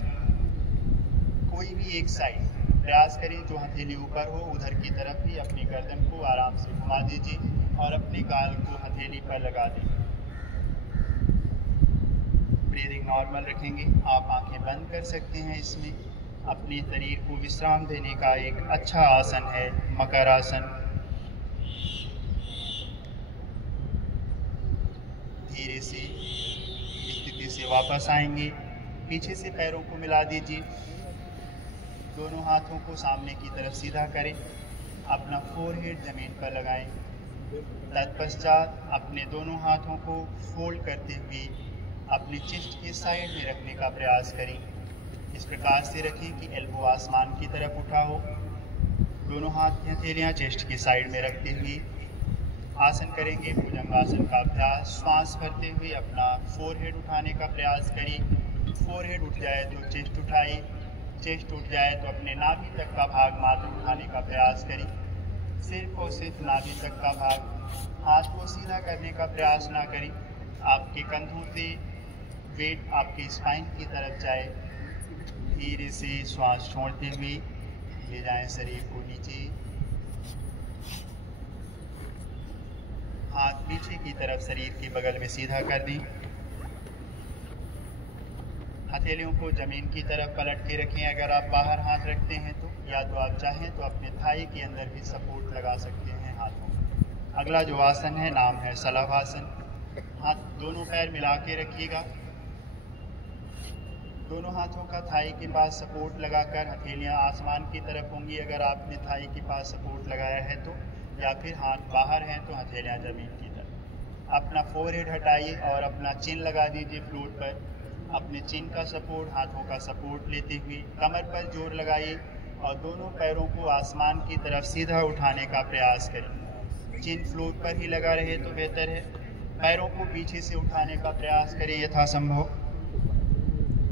कोई भी एक साइड प्रयास करें, जो हथेली ऊपर हो उधर की तरफ ही अपनी गर्दन को आराम से घुमा दीजिए और अपने गाल को हथेली पर लगा दें। ब्रीदिंग नॉर्मल रखेंगे। आप आंखें बंद कर सकते हैं। इसमें अपने शरीर को विश्राम देने का एक अच्छा आसन है मकर आसन। धीरे से स्थिति से वापस आएंगे। पीछे से पैरों को मिला दीजिए। दोनों हाथों को सामने की तरफ सीधा करें। अपना फोरहेड जमीन पर लगाएं। तत्पश्चात अपने दोनों हाथों को फोल्ड करते हुए अपने चेस्ट के साइड में रखने का प्रयास करें। इस प्रकार से रखें कि एल्बो आसमान की तरफ उठा हो। दोनों हाथ की हथेलियाँ चेस्ट की साइड में रखते हुए आसन करेंगे भुजंगासन का अभ्यास। श्वास भरते हुए अपना फोरहेड उठाने का प्रयास करिए। फोरहेड उठ जाए तो चेस्ट उठाइए। चेस्ट उठ जाए तो अपने नाभि तक का भाग मात्र उठाने का प्रयास करें। सिर्फ और सिर्फ नाभि तक का भाग। हाथ को सीधा करने का प्रयास ना करें। आपके कंधों से वेट आपके स्पाइन की तरफ जाए। धीरे से श्वास छोड़ते हुए ले जाएं शरीर को नीचे। हाथ पीछे की तरफ शरीर के बगल में सीधा कर दें। हथेलियों को जमीन की तरफ पलट के रखें। अगर आप बाहर हाथ रखते हैं तो, या तो आप चाहें तो अपने थाई के अंदर भी सपोर्ट लगा सकते हैं हाथों। अगला जो आसन है नाम है शलभासन। हाथ दोनों पैर मिला के रखिएगा। दोनों हाथों का थाई के पास सपोर्ट लगाकर हथेलियां आसमान की तरफ होंगी अगर आपने थाई के पास सपोर्ट लगाया है तो, या फिर हाथ बाहर हैं तो हथेलियां जमीन की तरफ। अपना फोरहेड हटाइए और अपना चिन लगा दीजिए फ्लोर पर। अपने चिन का सपोर्ट, हाथों का सपोर्ट लेते हुए कमर पर जोर लगाइए और दोनों पैरों को आसमान की तरफ सीधा उठाने का प्रयास करें। चिन फ्लोर पर ही लगा रहे तो बेहतर है। पैरों को पीछे से उठाने का प्रयास करें यथासंभव।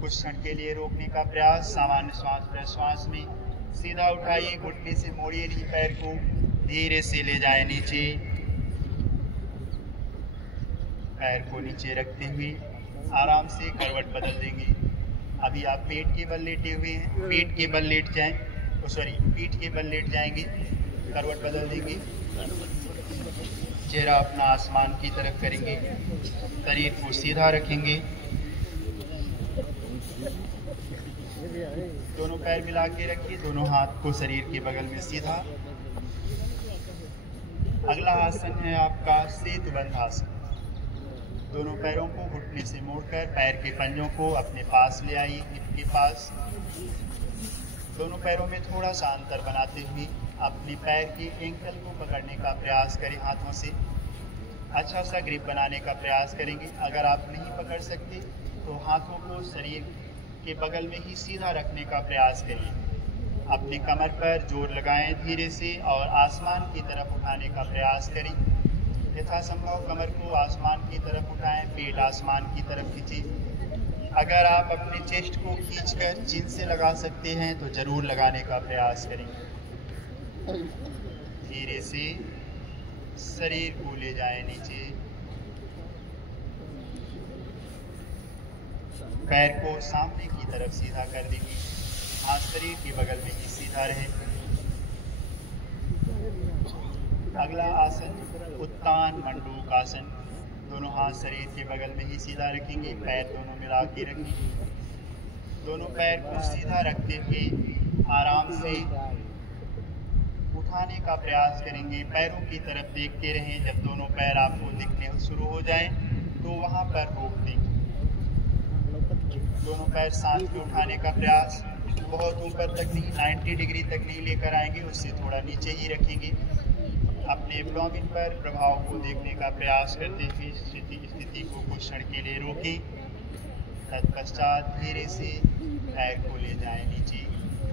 कुछ क्षण के लिए रोकने का प्रयास। सामान्य श्वास प्रश्वास में सीधा उठाइए, घुटने से मोड़िए नहीं, पैर को धीरे से ले जाए नीचे। पैर को नीचे रखते हुए आराम से करवट बदल देंगे। अभी आप पेट के बल लेटे हुए हैं, पेट के बल लेट जाएं, पीठ के बल लेट जाएंगे, करवट बदल देंगे। चेहरा अपना आसमान की तरफ करेंगे, शरीर को सीधा रखेंगे। दोनों पैर मिला के रखिए, दोनों हाथ को शरीर के बगल में सीधा। अगला आसन है आपका सेतुबंध आसन। दोनों पैरों को घुटने से मोड़कर पैर के पंजों को अपने पास ले आइए, हिप के पास। दोनों पैरों में थोड़ा सा अंतर बनाते हुए अपने पैर के एंकल को पकड़ने का प्रयास करें हाथों से। अच्छा सा ग्रिप बनाने का प्रयास करेंगे। अगर आप नहीं पकड़ सकते तो हाथों को शरीर के बगल में ही सीधा रखने का प्रयास करिए। अपने कमर पर जोर लगाएं धीरे से और आसमान की तरफ उठाने का प्रयास करें। यथासंभव कमर को आसमान की तरफ उठाएं, पेट आसमान की तरफ खींचें। अगर आप अपने चेस्ट को खींचकर चिन से लगा सकते हैं तो जरूर लगाने का प्रयास करें। धीरे से शरीर को ले जाएं नीचे। पैर को सामने की तरफ सीधा कर देंगे, हाथ शरीर के बगल में ही सीधा रहे। अगला आसन उत्तान मंडूक आसन। दोनों हाथ शरीर के बगल में ही सीधा रखेंगे, पैर दोनों मिला के रखेंगे। दोनों पैर को सीधा रखते हुए आराम से उठाने का प्रयास करेंगे। पैरों की तरफ देखते रहें। जब दोनों पैर आपको दिखने शुरू हो जाएं तो वहां पर रोक देंगे। दोनों पैर साथ में उठाने का प्रयास। बहुत ऊपर तक नहीं, 90 डिग्री तक नहीं लेकर आएंगे, उससे थोड़ा नीचे ही रखेंगे। अपने एब्डोमेन पर प्रभाव को देखने का प्रयास करते हुए स्थिति को कुछ क्षण के लिए रोकें। तत्पश्चात धीरे से पैर को ले जाएं नीचे।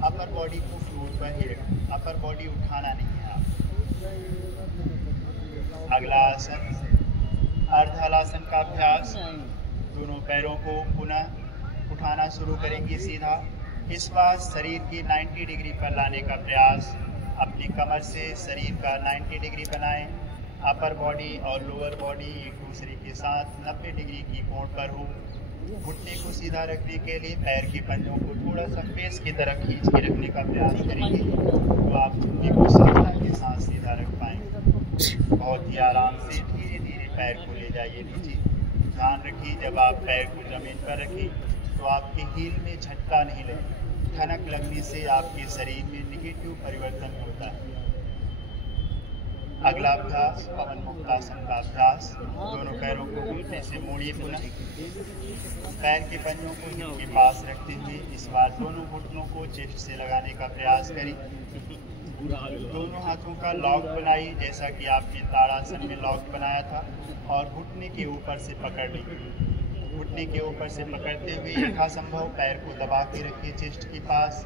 अपर बॉडी को फ्लोर पर ही रखें, अपर बॉडी उठाना नहीं है आप। अगला आसन अर्धहलासन का अभ्यास। दोनों पैरों को पुनः उठाना शुरू करेंगे सीधा। इस बार शरीर की 90 डिग्री पर लाने का प्रयास। अपनी कमर से शरीर का 90 डिग्री बनाएं। अपर बॉडी और लोअर बॉडी एक दूसरे के साथ 90 डिग्री की कोण पर हो। घुटने को सीधा रखने के लिए पैर के पंजों को थोड़ा सा फेस की तरफ खींच के रखने का प्रयास करेंगे तो आप घुटने को सरलता के साथ सीधा रख पाएंगे। बहुत ही आराम से धीरे धीरे पैर को ले जाइए नीचे। ध्यान रखिए जब आप पैर को जमीन पर रखें तो आपके हील में झटका नहीं लगे। ठनक लगने से आपके शरीर में निगेटिव परिवर्तन होता है। अगला अभ्यास पवन मुक्तासन का अभ्यास। दोनों पैरों को घुटने से मोड़िए पुनः। पैर के पंजों को हिप के पास रखते हुए इस बार दोनों घुटनों को चेस्ट से लगाने का प्रयास करें। दोनों हाथों का लॉक बनाइए जैसा कि आपने ताड़ासन में लॉक बनाया था और घुटने के ऊपर से पकड़ लीजिए। घुटने के ऊपर से पकड़ते हुए यथासंभव पैर को दबा के रखिए चेस्ट के पास।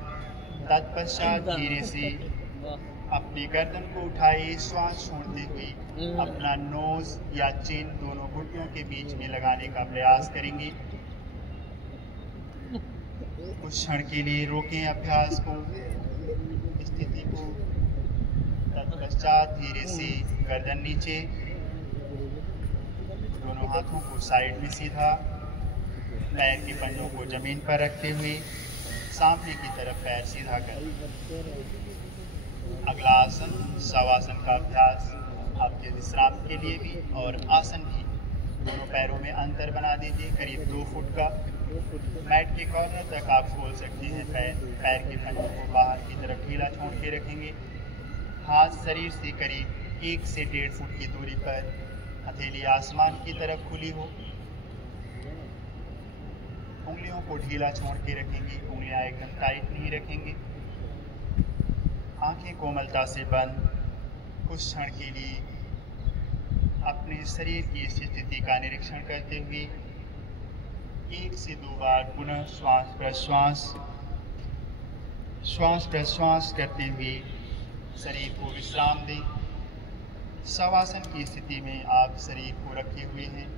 तत्पश्चात धीरे से अपनी गर्दन को उठाइए, श्वास छोड़ते हुए अपना नोज या चिन दोनों घुटनों के बीच में लगाने का प्रयास करेंगे। कुछ क्षण के लिए रोकें अभ्यास को, स्थिति को। तत्पश्चात धीरे से गर्दन नीचे, दोनों हाथों को साइड में सीधा, पैर के पंजों को जमीन पर रखते हुए सामने की तरफ पैर सीधा कर। अगला आसन शवासन का अभ्यास। आपके विश्राम के लिए भी और आसन भी। दोनों पैरों में अंतर बना दीजिए करीब 2 फुट का। मैट के कॉर्नर तक आप खोल सकते हैं। पैर के पंजों को बाहर की तरफ ढीला छोड़ के रखेंगे। हाथ शरीर से करीब 1 से 1.5 फुट की दूरी पर हथेली आसमान की तरफ खुली हो। उंगलियों को ढीला छोड़ के रखेंगे, उंगलियां एकदम टाइट नहीं रखेंगे। आंखें कोमलता से बंद। कुछ क्षण के लिए अपने शरीर की स्थिति का निरीक्षण करते हुए 1 से 2 बार पुनः श्वास प्रश्वास करते हुए शरीर को विश्राम दें। शवासन की स्थिति में आप शरीर को रखे हुए हैं।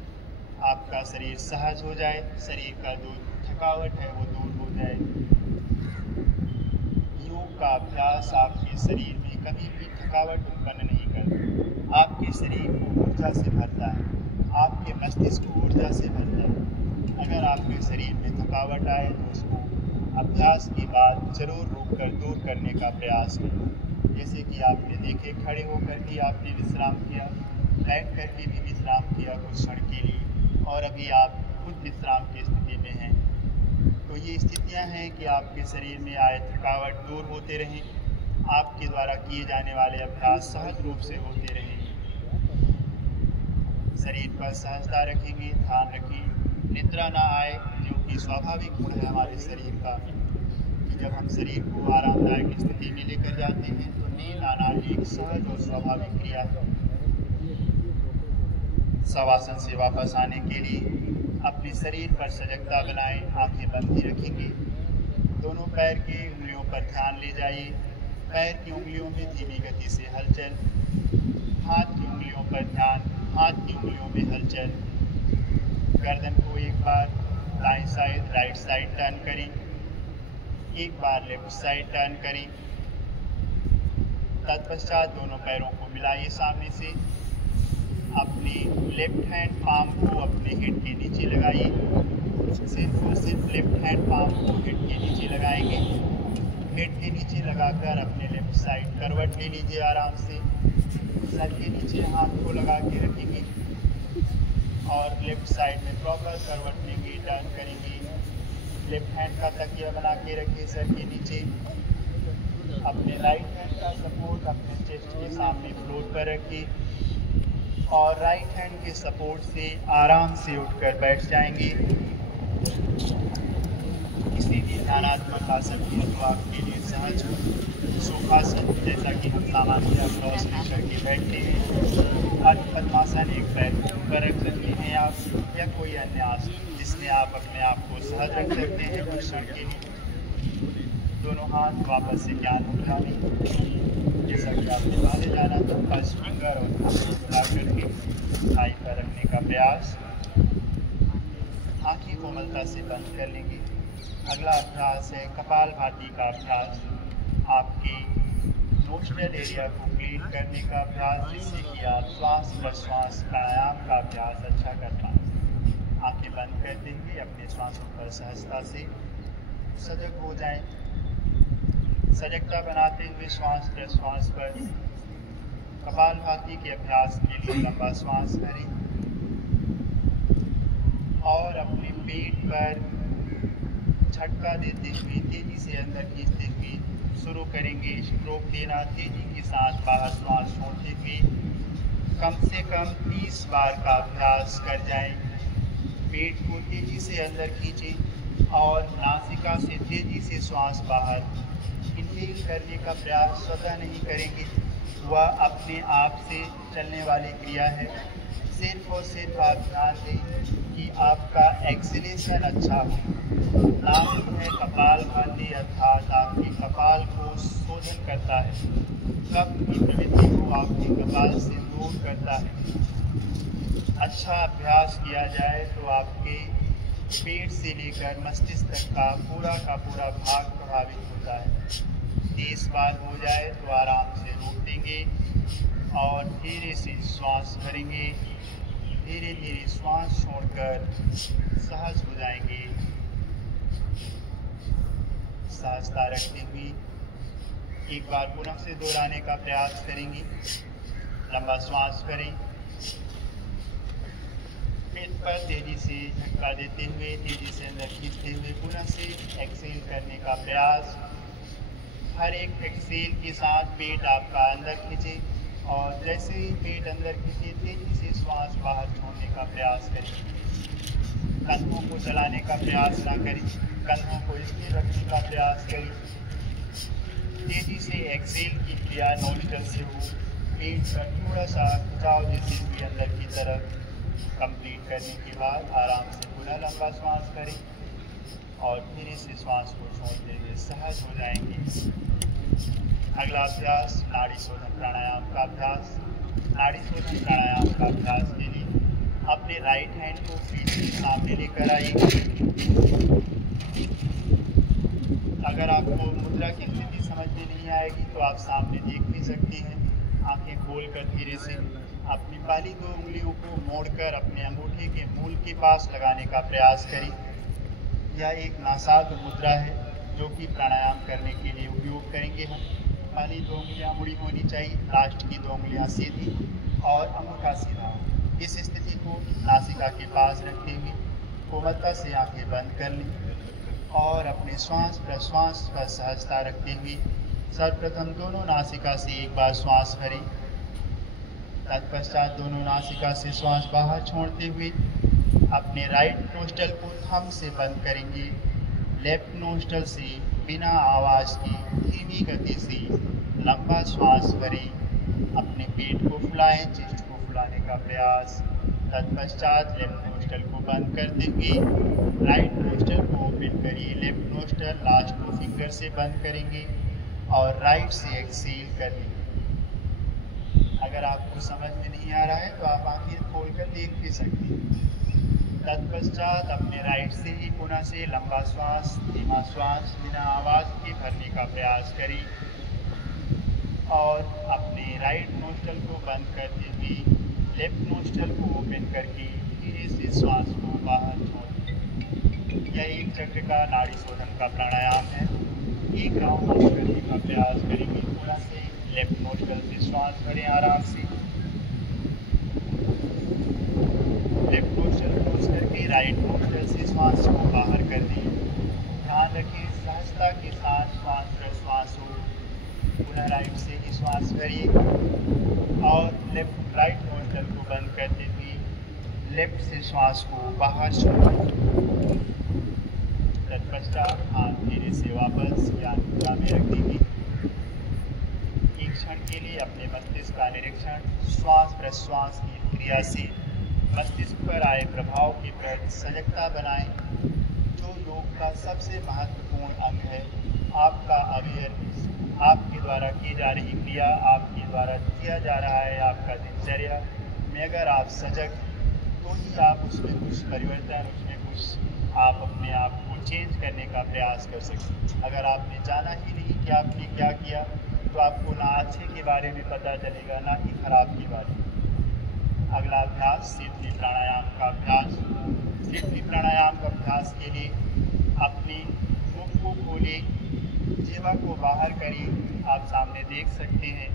आपका शरीर सहज हो जाए, शरीर का जो थकावट है वो दूर हो जाए। योग का अभ्यास आपके शरीर में कभी भी थकावट उत्पन्न नहीं करता, आपके शरीर को ऊर्जा से भरता है, आपके मस्तिष्क को ऊर्जा से भरता है। अगर आपके शरीर में थकावट आए तो उसको अभ्यास के बाद जरूर रोककर दूर करने का प्रयास करें। जैसे कि आपने देखे, खड़े होकर भी आपने विश्राम किया, बैठ कर के भी विश्राम किया कुछ क्षण के लिए, और अभी आप खुद विश्राम की स्थिति में हैं। तो ये स्थितियां हैं कि आपके शरीर में आए थकावट दूर होते रहें, आपके द्वारा किए जाने वाले अभ्यास सहज रूप से होते रहें। शरीर पर सहजता रखेंगे, ध्यान रखें निद्रा ना आए, जो कि स्वाभाविक गुण है हमारे शरीर का, कि जब हम शरीर को आरामदायक स्थिति में लेकर जाते हैं तो नींद आना एक सहज और स्वाभाविक क्रिया है। शवासन से वापस आने के लिए अपने शरीर पर सजगता बनाएं, आंखें बंद ही रखेंगे। दोनों पैर की उंगलियों पर ध्यान ले जाइए, पैर की उंगलियों में धीमी गति से हलचल, हाथ की उंगलियों पर ध्यान, हाथ की उंगलियों में हलचल। गर्दन को एक बार दाएं साइड राइट साइड टर्न करें, एक बार लेफ्ट साइड टर्न करें। तत्पश्चात दोनों पैरों को मिलाइए सामने से। अपने लेफ्ट हैंड पाम को अपने हेड के नीचे लगाइए, सिर्फ और सिर्फ लेफ्ट हैंड पाम को हेड के नीचे लगाएंगे। हेड के नीचे लगाकर अपने लेफ्ट साइड करवट ले लीजिए आराम से। सर के नीचे हाथ को लगा के रखेंगे और लेफ्ट साइड में प्रॉपर करवट लेंगे, टर्न करेंगे। लेफ्ट हैंड का तकिया बना के रखिए सर के नीचे। अपने राइट हैंड का सपोर्ट अपने चेस्ट के सामने फ्लोर पर रखिए और राइट हैंड के सपोर्ट से आराम से उठकर बैठ जाएंगे। किसी भी ध्यानात्मक आसन की तो आपके लिए सहज हो। सुखासन, जैसा कि हम सामान्य क्रॉस करके बैठते हैं। अर्ध पद्मासन, एक पैर को ऊपर रख सकते हैं आप, या कोई अन्य आसन जिसमें आप अपने आप को सहज रख सकते हैं कुछ क्षण के लिए। दोनों हाथ वापस से ज्ञान मुद्रा में, जैसा कि आपने पहले जाना था, फर्स्ट फिंगर और मिला करके थाई पर रखने का प्रयास। आँखें कोमलता से बंद कर लेंगे। अगला अभ्यास है कपालभाति का अभ्यास, आपके नोस्ट्रल एरिया को क्लीन करने का अभ्यास, जिससे कि आप श्वास प्रश्वास प्राणायाम का अभ्यास अच्छा कर पाएं। आँखें बंद करते हुए अपने श्वासों पर सहजता से सजग हो जाएं। सजगता बनाते हुए श्वास प्रश्वास पर कपालभाति के अभ्यास के लिए लंबा श्वास करें और अपने पेट पर झटका देते हुए तेजी से अंदर खींचते हुए शुरू करेंगे। स्ट्रोक देना, तेजी के साथ बाहर श्वास छोड़ते हुए कम से कम 30 बार का अभ्यास कर जाएं। पेट को तेजी से अंदर खींचें और नासिका से तेजी से श्वास बाहर। इनहेल करने का प्रयास स्वतः नहीं करेंगे, वह अपने आप से चलने वाली क्रिया है। सिर्फ और सिर्फ आप ध्यान दें कि आपका एक्सलेशन अच्छा हो। नाम है कपालभाति, अर्थात आपके कपाल को शोधन करता है, कफ की प्रवृत्ति को आपके कपाल से दूर करता है। अच्छा अभ्यास किया जाए तो आपके पेट से लेकर मस्तिष्क तक का पूरा भाग प्रभावित होता है। 30 बार हो जाए तो आराम से रोक देंगे और धीरे से श्वास भरेंगे। धीरे धीरे श्वास छोड़कर सहज हो जाएंगे। सहजता रखते हुए एक बार पुनः से दोहराने का प्रयास करेंगे। लंबा श्वास करें, पेट पर तेजी से झटका देते हुए, तेजी से अंदर खींचते हुए पुनः से एक्सेल करने का प्रयास। हर एक एक्सेल के साथ पेट आपका अंदर खींचे, और जैसे ही पेट अंदर खींचे तेजी से श्वास बाहर छोड़ने का प्रयास करें। कंधों को चलाने का प्रयास ना करें, कंधों को स्थिर रखने का प्रयास करें। तेजी से एक्सेल की क्रिया नोस्ट्रल से हो, पेट का थोड़ा सा खिंचाव देते हुए अंदर की तरफ। कंप्लीट करने के बाद आराम से पुनः लंबा श्वास करें और धीरे से श्वास को छोड़ते हुए सहज हो जाएंगे। अगला अभ्यास नाड़ी शोधन प्राणायाम का अभ्यास। नाड़ी शोधन प्राणायाम का अभ्यास के लिए अपने राइट हैंड को फीट के सामने लेकर आइए। अगर आपको मुद्रा की स्थिति समझ में नहीं आएगी तो आप सामने देख भी सकते हैं। आंखें खोलकर धीरे से अपनी पहली 2 उंगलियों को मोड़कर अपने अंगूठे के मूल के पास लगाने का प्रयास करें। यह एक नासाग्र मुद्रा है जो कि प्राणायाम करने के लिए उपयोग करेंगे हम। पहली 2 उंगलियां मुड़ी होनी चाहिए, लास्ट की 2 उंगलियां सीधी और अंगूठा सीधा हो। इस स्थिति को नासिका के पास रखते हुए कोमलता से आंखें बंद कर लें और अपने श्वास प्रश्वास पर सहजता रखते हुए सर्वप्रथम दोनों नासिका से एक बार श्वास भरें। तत्पश्चात दोनों नासिका से श्वास बाहर छोड़ते हुए अपने राइट नोस्ट्रल को थंब से बंद करेंगे। लेफ्ट नोस्ट्रल से बिना आवाज़ की धीमी गति से लंबा श्वास भरें। अपने पेट को फुलाएं, चेस्ट को फुलाने का प्रयास। तत्पश्चात लेफ्ट नोस्ट्रल को बंद करते हुए राइट नोस्ट्रल को ओपन करिए। लेफ्ट नोस्ट्रल लास्ट 2 फिंगर से बंद करेंगे और राइट से एक्सेल कर लेंगे। अगर आपको समझ में नहीं आ रहा है तो आप आंखें खोलकर देख भी सकते हैं। तत्पश्चात अपने राइट से ही पुनः से लंबा श्वास, धीमा श्वास बिना आवाज़ के भरने का प्रयास करें और अपने राइट नोस्ट्रल को बंद करते हुए लेफ्ट नोस्ट्रल को ओपन करके धीरे से श्वास को बाहर छोड़ें। यह एक चक्र का नाड़ी शोधन का प्राणायाम है। एक राउंड आप करने का प्रयास करेंगे। थोड़ा से लेफ्ट नोस्ट्रल से श्वास भरें आराम से। लेफ्ट नोस्ट्रल क्लोज करके राइट नोस्ट्रल से श्वास को बाहर कर दें। ध्यान रखें सहजता के साथ श्वास प्रश्वास हो। पुनः राइट से ही श्वास भरिए और लेफ्ट राइट नोस्ट्रल को बंद करते हुए लेफ्ट से श्वास को बाहर छोड़ें। तत्पश्चात हाथ धीरे से वापस ज्ञान मुद्रा में रख देंगे। एक क्षण के लिए अपने मस्तिष्क का निरीक्षण श्वास प्रश्वास की क्रिया से मस्तिष्क पर आए प्रभाव के प्रति सजगता बनाएं। जो योग का सबसे महत्वपूर्ण अंग है, आपका अवेयरनेस, आपके द्वारा की जा रही क्रिया, आपके द्वारा किया जा रहा है आपका दिनचर्या में अगर आप सजग तो ही आप उसमें कुछ परिवर्तन, उसमें कुछ आप अपने आप को चेंज करने का प्रयास कर सकते। अगर आपने जाना ही नहीं कि आपने क्या किया तो आपको ना अच्छे के बारे में पता चलेगा ना ही खराब के बारे में। अगला अभ्यास शीतली प्राणायाम का अभ्यास। शीतली प्राणायाम का अभ्यास के लिए अपने मुख को खोले, जीवा को बाहर करिए। आप सामने देख सकते हैं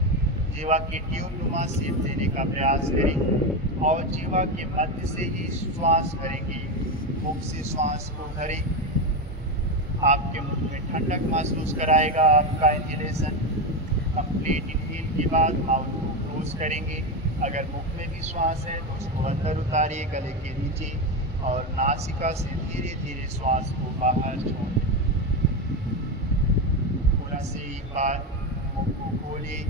जीवा की ट्यूबनुमा शेप देने का प्रयास करें और जीवा के मध्य से ही श्वास भरेंगे। मुख से श्वास को भरें। आपके मुख में ठंडक महसूस कराएगा आपका इनहेलेशन। कंप्लीट इनहेल के बाद माउथ को क्लोज करेंगे। अगर मुख में भी श्वास है तो उसको अंदर उतारिए गले के नीचे और नासिका से धीरे धीरे श्वास को बाहर छोड़ें। पुनः से एक बार मुख को खोलिए,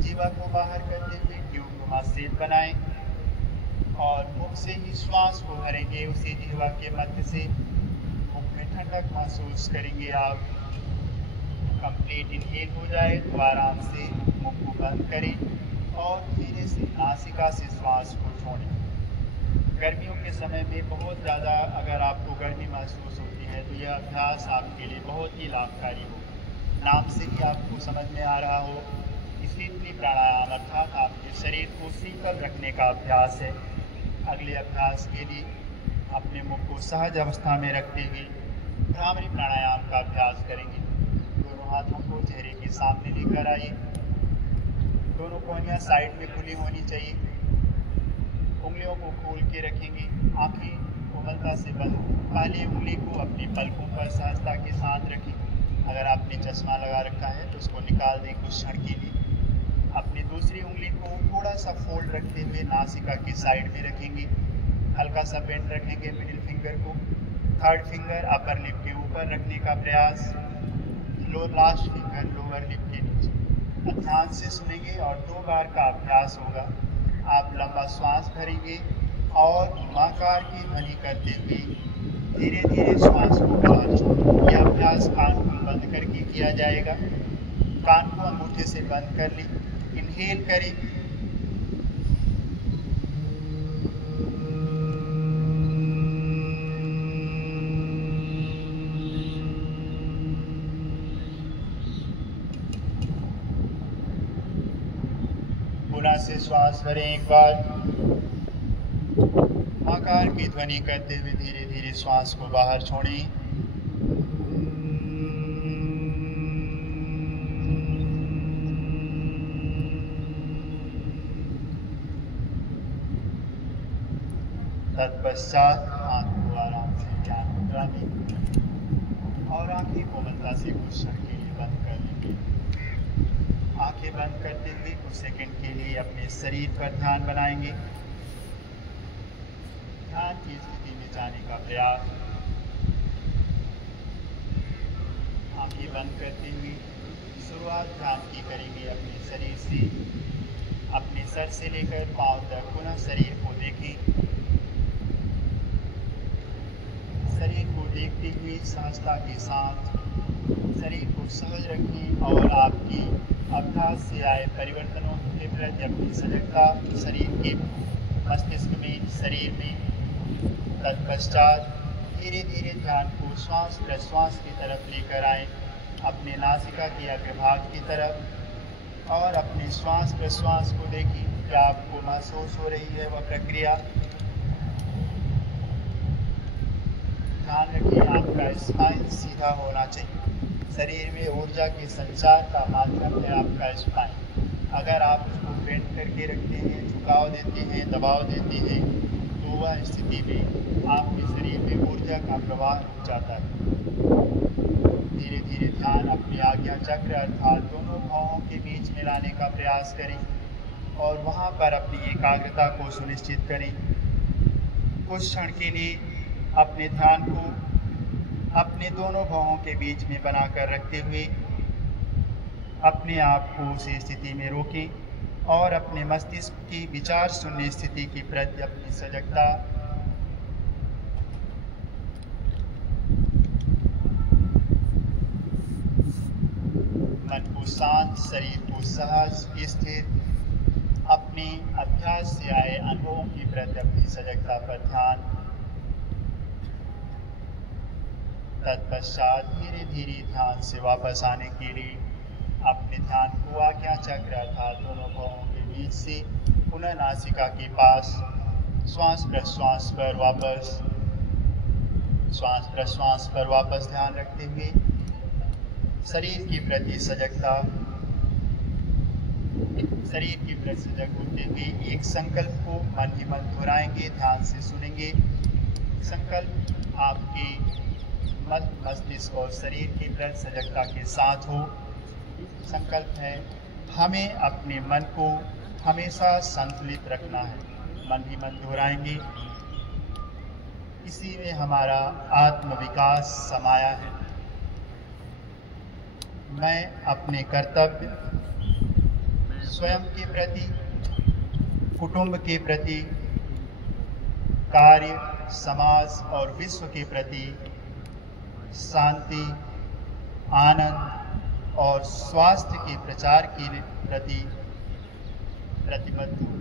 जीवा को बाहर करते हुए ट्यूबनुमा शेप बनाएं और मुख से ही श्वास को भरेंगे। उसी जीवा के मध्य से मुख में ठंडक महसूस करेंगे आप। कंप्लीट इनहेल हो जाए तो आराम से मुख को बंद करें और धीरे से नासिका से श्वास को छोड़ें। गर्मियों के समय में बहुत ज़्यादा अगर आपको गर्मी महसूस होती है तो यह अभ्यास आपके लिए बहुत ही लाभकारी हो। नाम से ही आपको समझ में आ रहा हो, शीतली प्राणायाम अर्थात आपके शरीर को शीतल रखने का अभ्यास है। अगले अभ्यास के लिए अपने मुख को सहज अवस्था में रखते हुए भ्रामरी प्राणायाम का अभ्यास करेंगे। दोनों हाथों को चेहरे के सामने लेकर आइए। दोनों कोहनियाँ साइड में खुली होनी चाहिए। उंगलियों को खोल के रखेंगे। आंखें कोमलता से बंद। पहली उंगली को अपनी पलकों पर सहजता के साथ रखें। अगर आपने चश्मा लगा रखा है तो उसको निकाल दें कुछ क्षण के लिए। अपनी दूसरी उंगली को थोड़ा सा फोल्ड रखते हुए नासिका की साइड में रखेंगे, हल्का सा बेंड रखेंगे मिडिल फिंगर को। थर्ड फिंगर अपर लिप के ऊपर रखने का प्रयास, लास्ट फिंगर लोअर लिप के नीचे। ध्यान से सुनेंगे और 2 बार का अभ्यास होगा। आप लंबा श्वास भरेंगे और माकार की ध्वनि करते हुए धीरे धीरे श्वास को बाहर छोड़ें। यह अभ्यास कान को बंद करके किया जाएगा। कान को अंगूठे से बंद कर लें, इनहेल करें, पुनः से श्वास भरें एक बार, आकार की ध्वनि करते हुए धीरे धीरे श्वास को बाहर छोड़ें। तत्पश्चात आंख को आराम से ध्यान मुद्रा में और आंखें कोमलता से कुछ क्षण के लिए बंद कर लेंगे। आंखें बंद करते हुए कुछ सेकंड के लिए अपने शरीर पर ध्यान बनाएंगे। ध्यान की स्थिति में जाने का प्रयास। आंखें बंद करते हुए शुरुआत ध्यान की करेंगे अपने शरीर से। अपने सर से लेकर पांव तक पुनः शरीर को देखें। शरीर को देखते हुए सहजता के साथ शरीर को सहज रखें और आपकी अभ्यास से आए परिवर्तनों के प्रति अपनी सजगता शरीर के मस्तिष्क में, शरीर में। तत्पश्चात धीरे धीरे ध्यान को श्वास प्रश्वास की तरफ लेकर आएं, अपने नासिका के अग्रभाग की तरफ, और अपने श्वास प्रश्वास को देखें। क्या आपको महसूस हो रही है वह प्रक्रिया? ध्यान रखें आपका स्पाइन सीधा होना चाहिए। शरीर में ऊर्जा के संचार का माध्यम है आपका स्पाइन। अगर आप उसको बेंड करके रखते हैं, झुकाव देते हैं, दबाव देते हैं, तो वह स्थिति में आपके शरीर में ऊर्जा का प्रवाह रुक जाता है। धीरे धीरे ध्यान अपने आज्ञा चक्र अर्थात दोनों भावों के बीच में लाने का प्रयास करें और वहाँ पर अपनी एकाग्रता को सुनिश्चित करें। कुछ क्षण के लिए अपने ध्यान को अपने दोनों भावों के बीच में बनाकर रखते हुए अपने आप को उस स्थिति में रोकें और अपने मस्तिष्क की विचार शून्य स्थिति के प्रति अपनी सजगता मन को शांत, शरीर को सहज स्थिर, अपने अभ्यास से आए अनुभवों के प्रति अपनी सजगता पर ध्यान। तत्पश्चात धीरे धीरे ध्यान से वापस आने के लिए अपने ध्यान को आज्ञा चक्र अर्थात दोनों भावों के बीच से पुनः नासिका के पास श्वास प्रश्वास पर वापस, श्वास प्रश्वास पर वापस ध्यान रखते हुए शरीर के प्रति सजगता, शरीर के प्रति सजग होते हुए एक संकल्प को मन ही मन दोहराएंगे, ध्यान से सुनेंगे। संकल्प आपके मस्तिष्क और शरीर के प्रति सजगता के साथ हो। संकल्प है हमें अपने मन को हमेशा संतुलित रखना है। मन ही मन दोहराएंगे। इसी में हमारा आत्म विकास समाया है। मैं अपने कर्तव्य स्वयं के प्रति, कुटुंब के प्रति, कार्य, समाज और विश्व के प्रति शांति, आनंद और स्वास्थ्य के प्रचार के प्रति प्रतिबद्ध हूँ।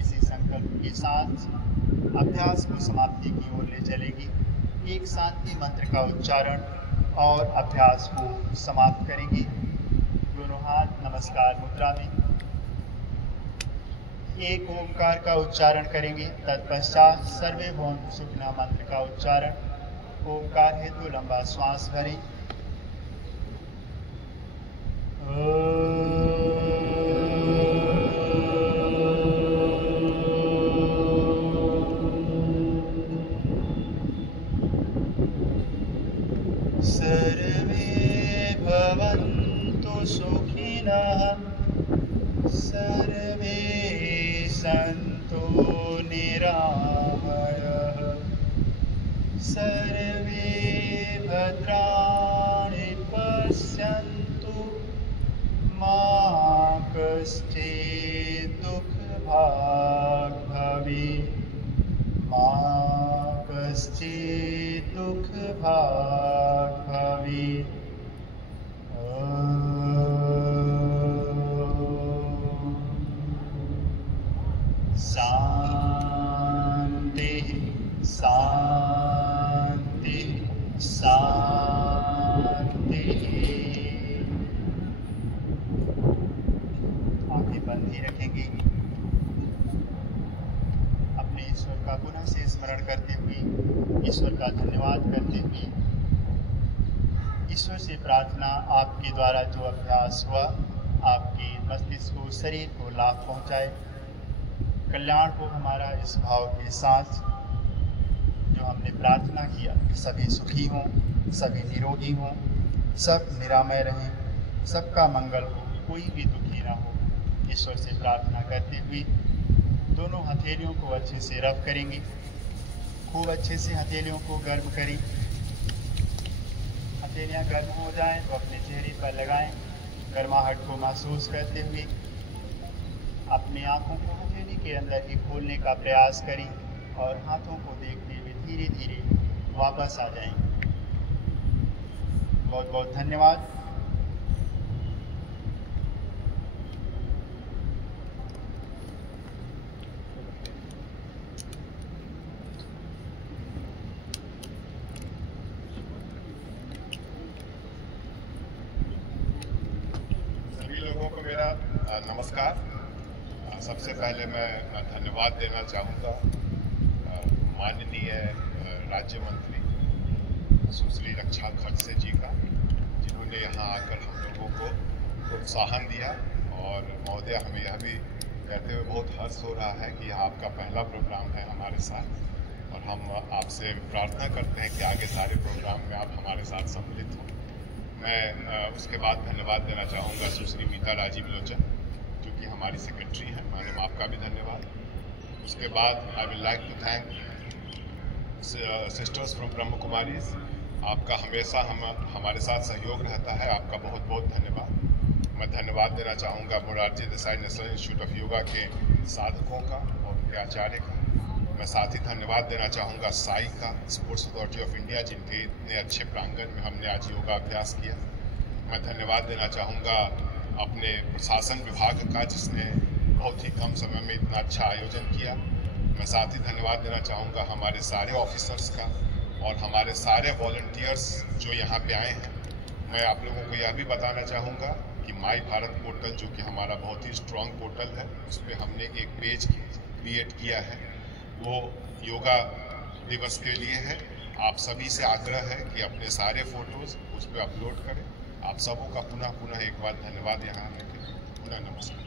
इसी संकल्प के साथ अभ्यास को समाप्ति की ओर ले चलेगी। एक शांति मंत्र का उच्चारण और अभ्यास को समाप्त करेंगे। दोनों हाथ नमस्कार मुद्रा में। एक ओंकार का उच्चारण करेंगे। तत्पश्चात सर्वे भवन्तु सुखिनः मंत्र का उच्चारण। ओंकार हेतु लंबा श्वास भरें। सर्वे भवन्तु सुखिनः सन्तु निरामयः सर्वे भद्राणि पश्यन्तु मा कश्चित् दुःखभाग् भवेत् मा कश्चित् दुःखभाग् भवेत्। शान्ति शान्ति शान्ति। आंखें बंद ही रखेंगे। अपने ईश्वर का पुनः से स्मरण करते हुए, ईश्वर का धन्यवाद करते हुए, ईश्वर से प्रार्थना आपके द्वारा जो अभ्यास हुआ आपके मस्तिष्क को, शरीर को लाभ पहुंचाए, कल्याण हो हमारा इस भाव के साथ जो हमने प्रार्थना किया। सभी सुखी हों, सभी निरोगी हों, सब निरामय रहें, सबका मंगल हो, कोई भी दुखी ना हो। ईश्वर से प्रार्थना करते हुए दोनों हथेलियों को अच्छे से रब करेंगे। खूब अच्छे से हथेलियों को गर्म करें। हथेलियाँ गर्म हो जाएं तो अपने चेहरे पर लगाएं। गर्माहट को महसूस करते हुए अपनी आँखों को हथेली के अंदर ही खोलने का प्रयास करें और हाथों को देखते हुए धीरे धीरे वापस आ जाएं। बहुत बहुत धन्यवाद। सभी लोगों को मेरा नमस्कार। सबसे पहले मैं धन्यवाद देना चाहूँगा माननीय राज्य मंत्री सुश्री रक्षा खड़से जी का, जिन्होंने यहाँ आकर हम लोगों को प्रोत्साहन दिया। और महोदय, हमें यह भी कहते हुए बहुत हर्ष हो रहा है कि यह आपका पहला प्रोग्राम है हमारे साथ, और हम आपसे प्रार्थना करते हैं कि आगे सारे प्रोग्राम में आप हमारे साथ सम्मिलित हों। मैं उसके बाद धन्यवाद देना चाहूँगा सुश्री मीता राजीव लोचन, जो कि हमारी सेक्रेटरी हैं। मैडम, आपका भी धन्यवाद। उसके बाद I will like to thank sisters from Brahma Kumaris. आपका हमेशा हमारे साथ सहयोग रहता है, आपका बहुत बहुत धन्यवाद। मैं धन्यवाद देना चाहूँगा Morarji Desai national institute of yoga के साधकों का और उनके आचार्य का। मैं साथ ही धन्यवाद देना चाहूँगा साई का, स्पोर्ट्स अथॉरिटी ऑफ इंडिया, जिनके इतने अच्छे प्रांगण में हमने आज योगा अभ्यास किया। मैं धन्यवाद देना चाहूँगा अपने प्रशासन विभाग का, जिसने बहुत ही कम समय में इतना अच्छा आयोजन किया। मैं साथ ही धन्यवाद देना चाहूँगा हमारे सारे ऑफिसर्स का और हमारे सारे वॉलंटियर्स जो यहाँ पे आए हैं। मैं आप लोगों को यह भी बताना चाहूँगा कि माई भारत पोर्टल, जो कि हमारा बहुत ही स्ट्रॉन्ग पोर्टल है, उस पर हमने एक पेज क्रिएट किया है। वो योगा दिवस के लिए है। आप सभी से आग्रह है कि अपने सारे फोटोज उस पर अपलोड करें। आप सबों का पुनः पुनः एक बार धन्यवाद यहाँ आने के लिए। पुनः नमस्कार।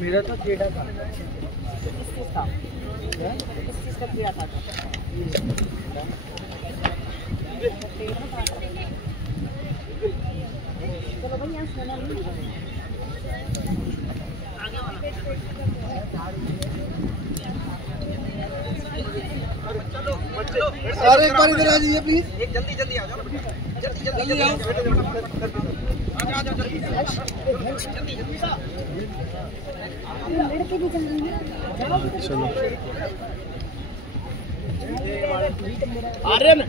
मेरा तो कीड़ा था। किस चीज़ का? किस चीज़ का कीड़ा था? चलो भाई यहाँ सोना नहीं। और एक बार इधर आ जाइए प्लीज। एक जल्दी जल्दी आ जाओ, जल्दी आओ, चलो आर्यन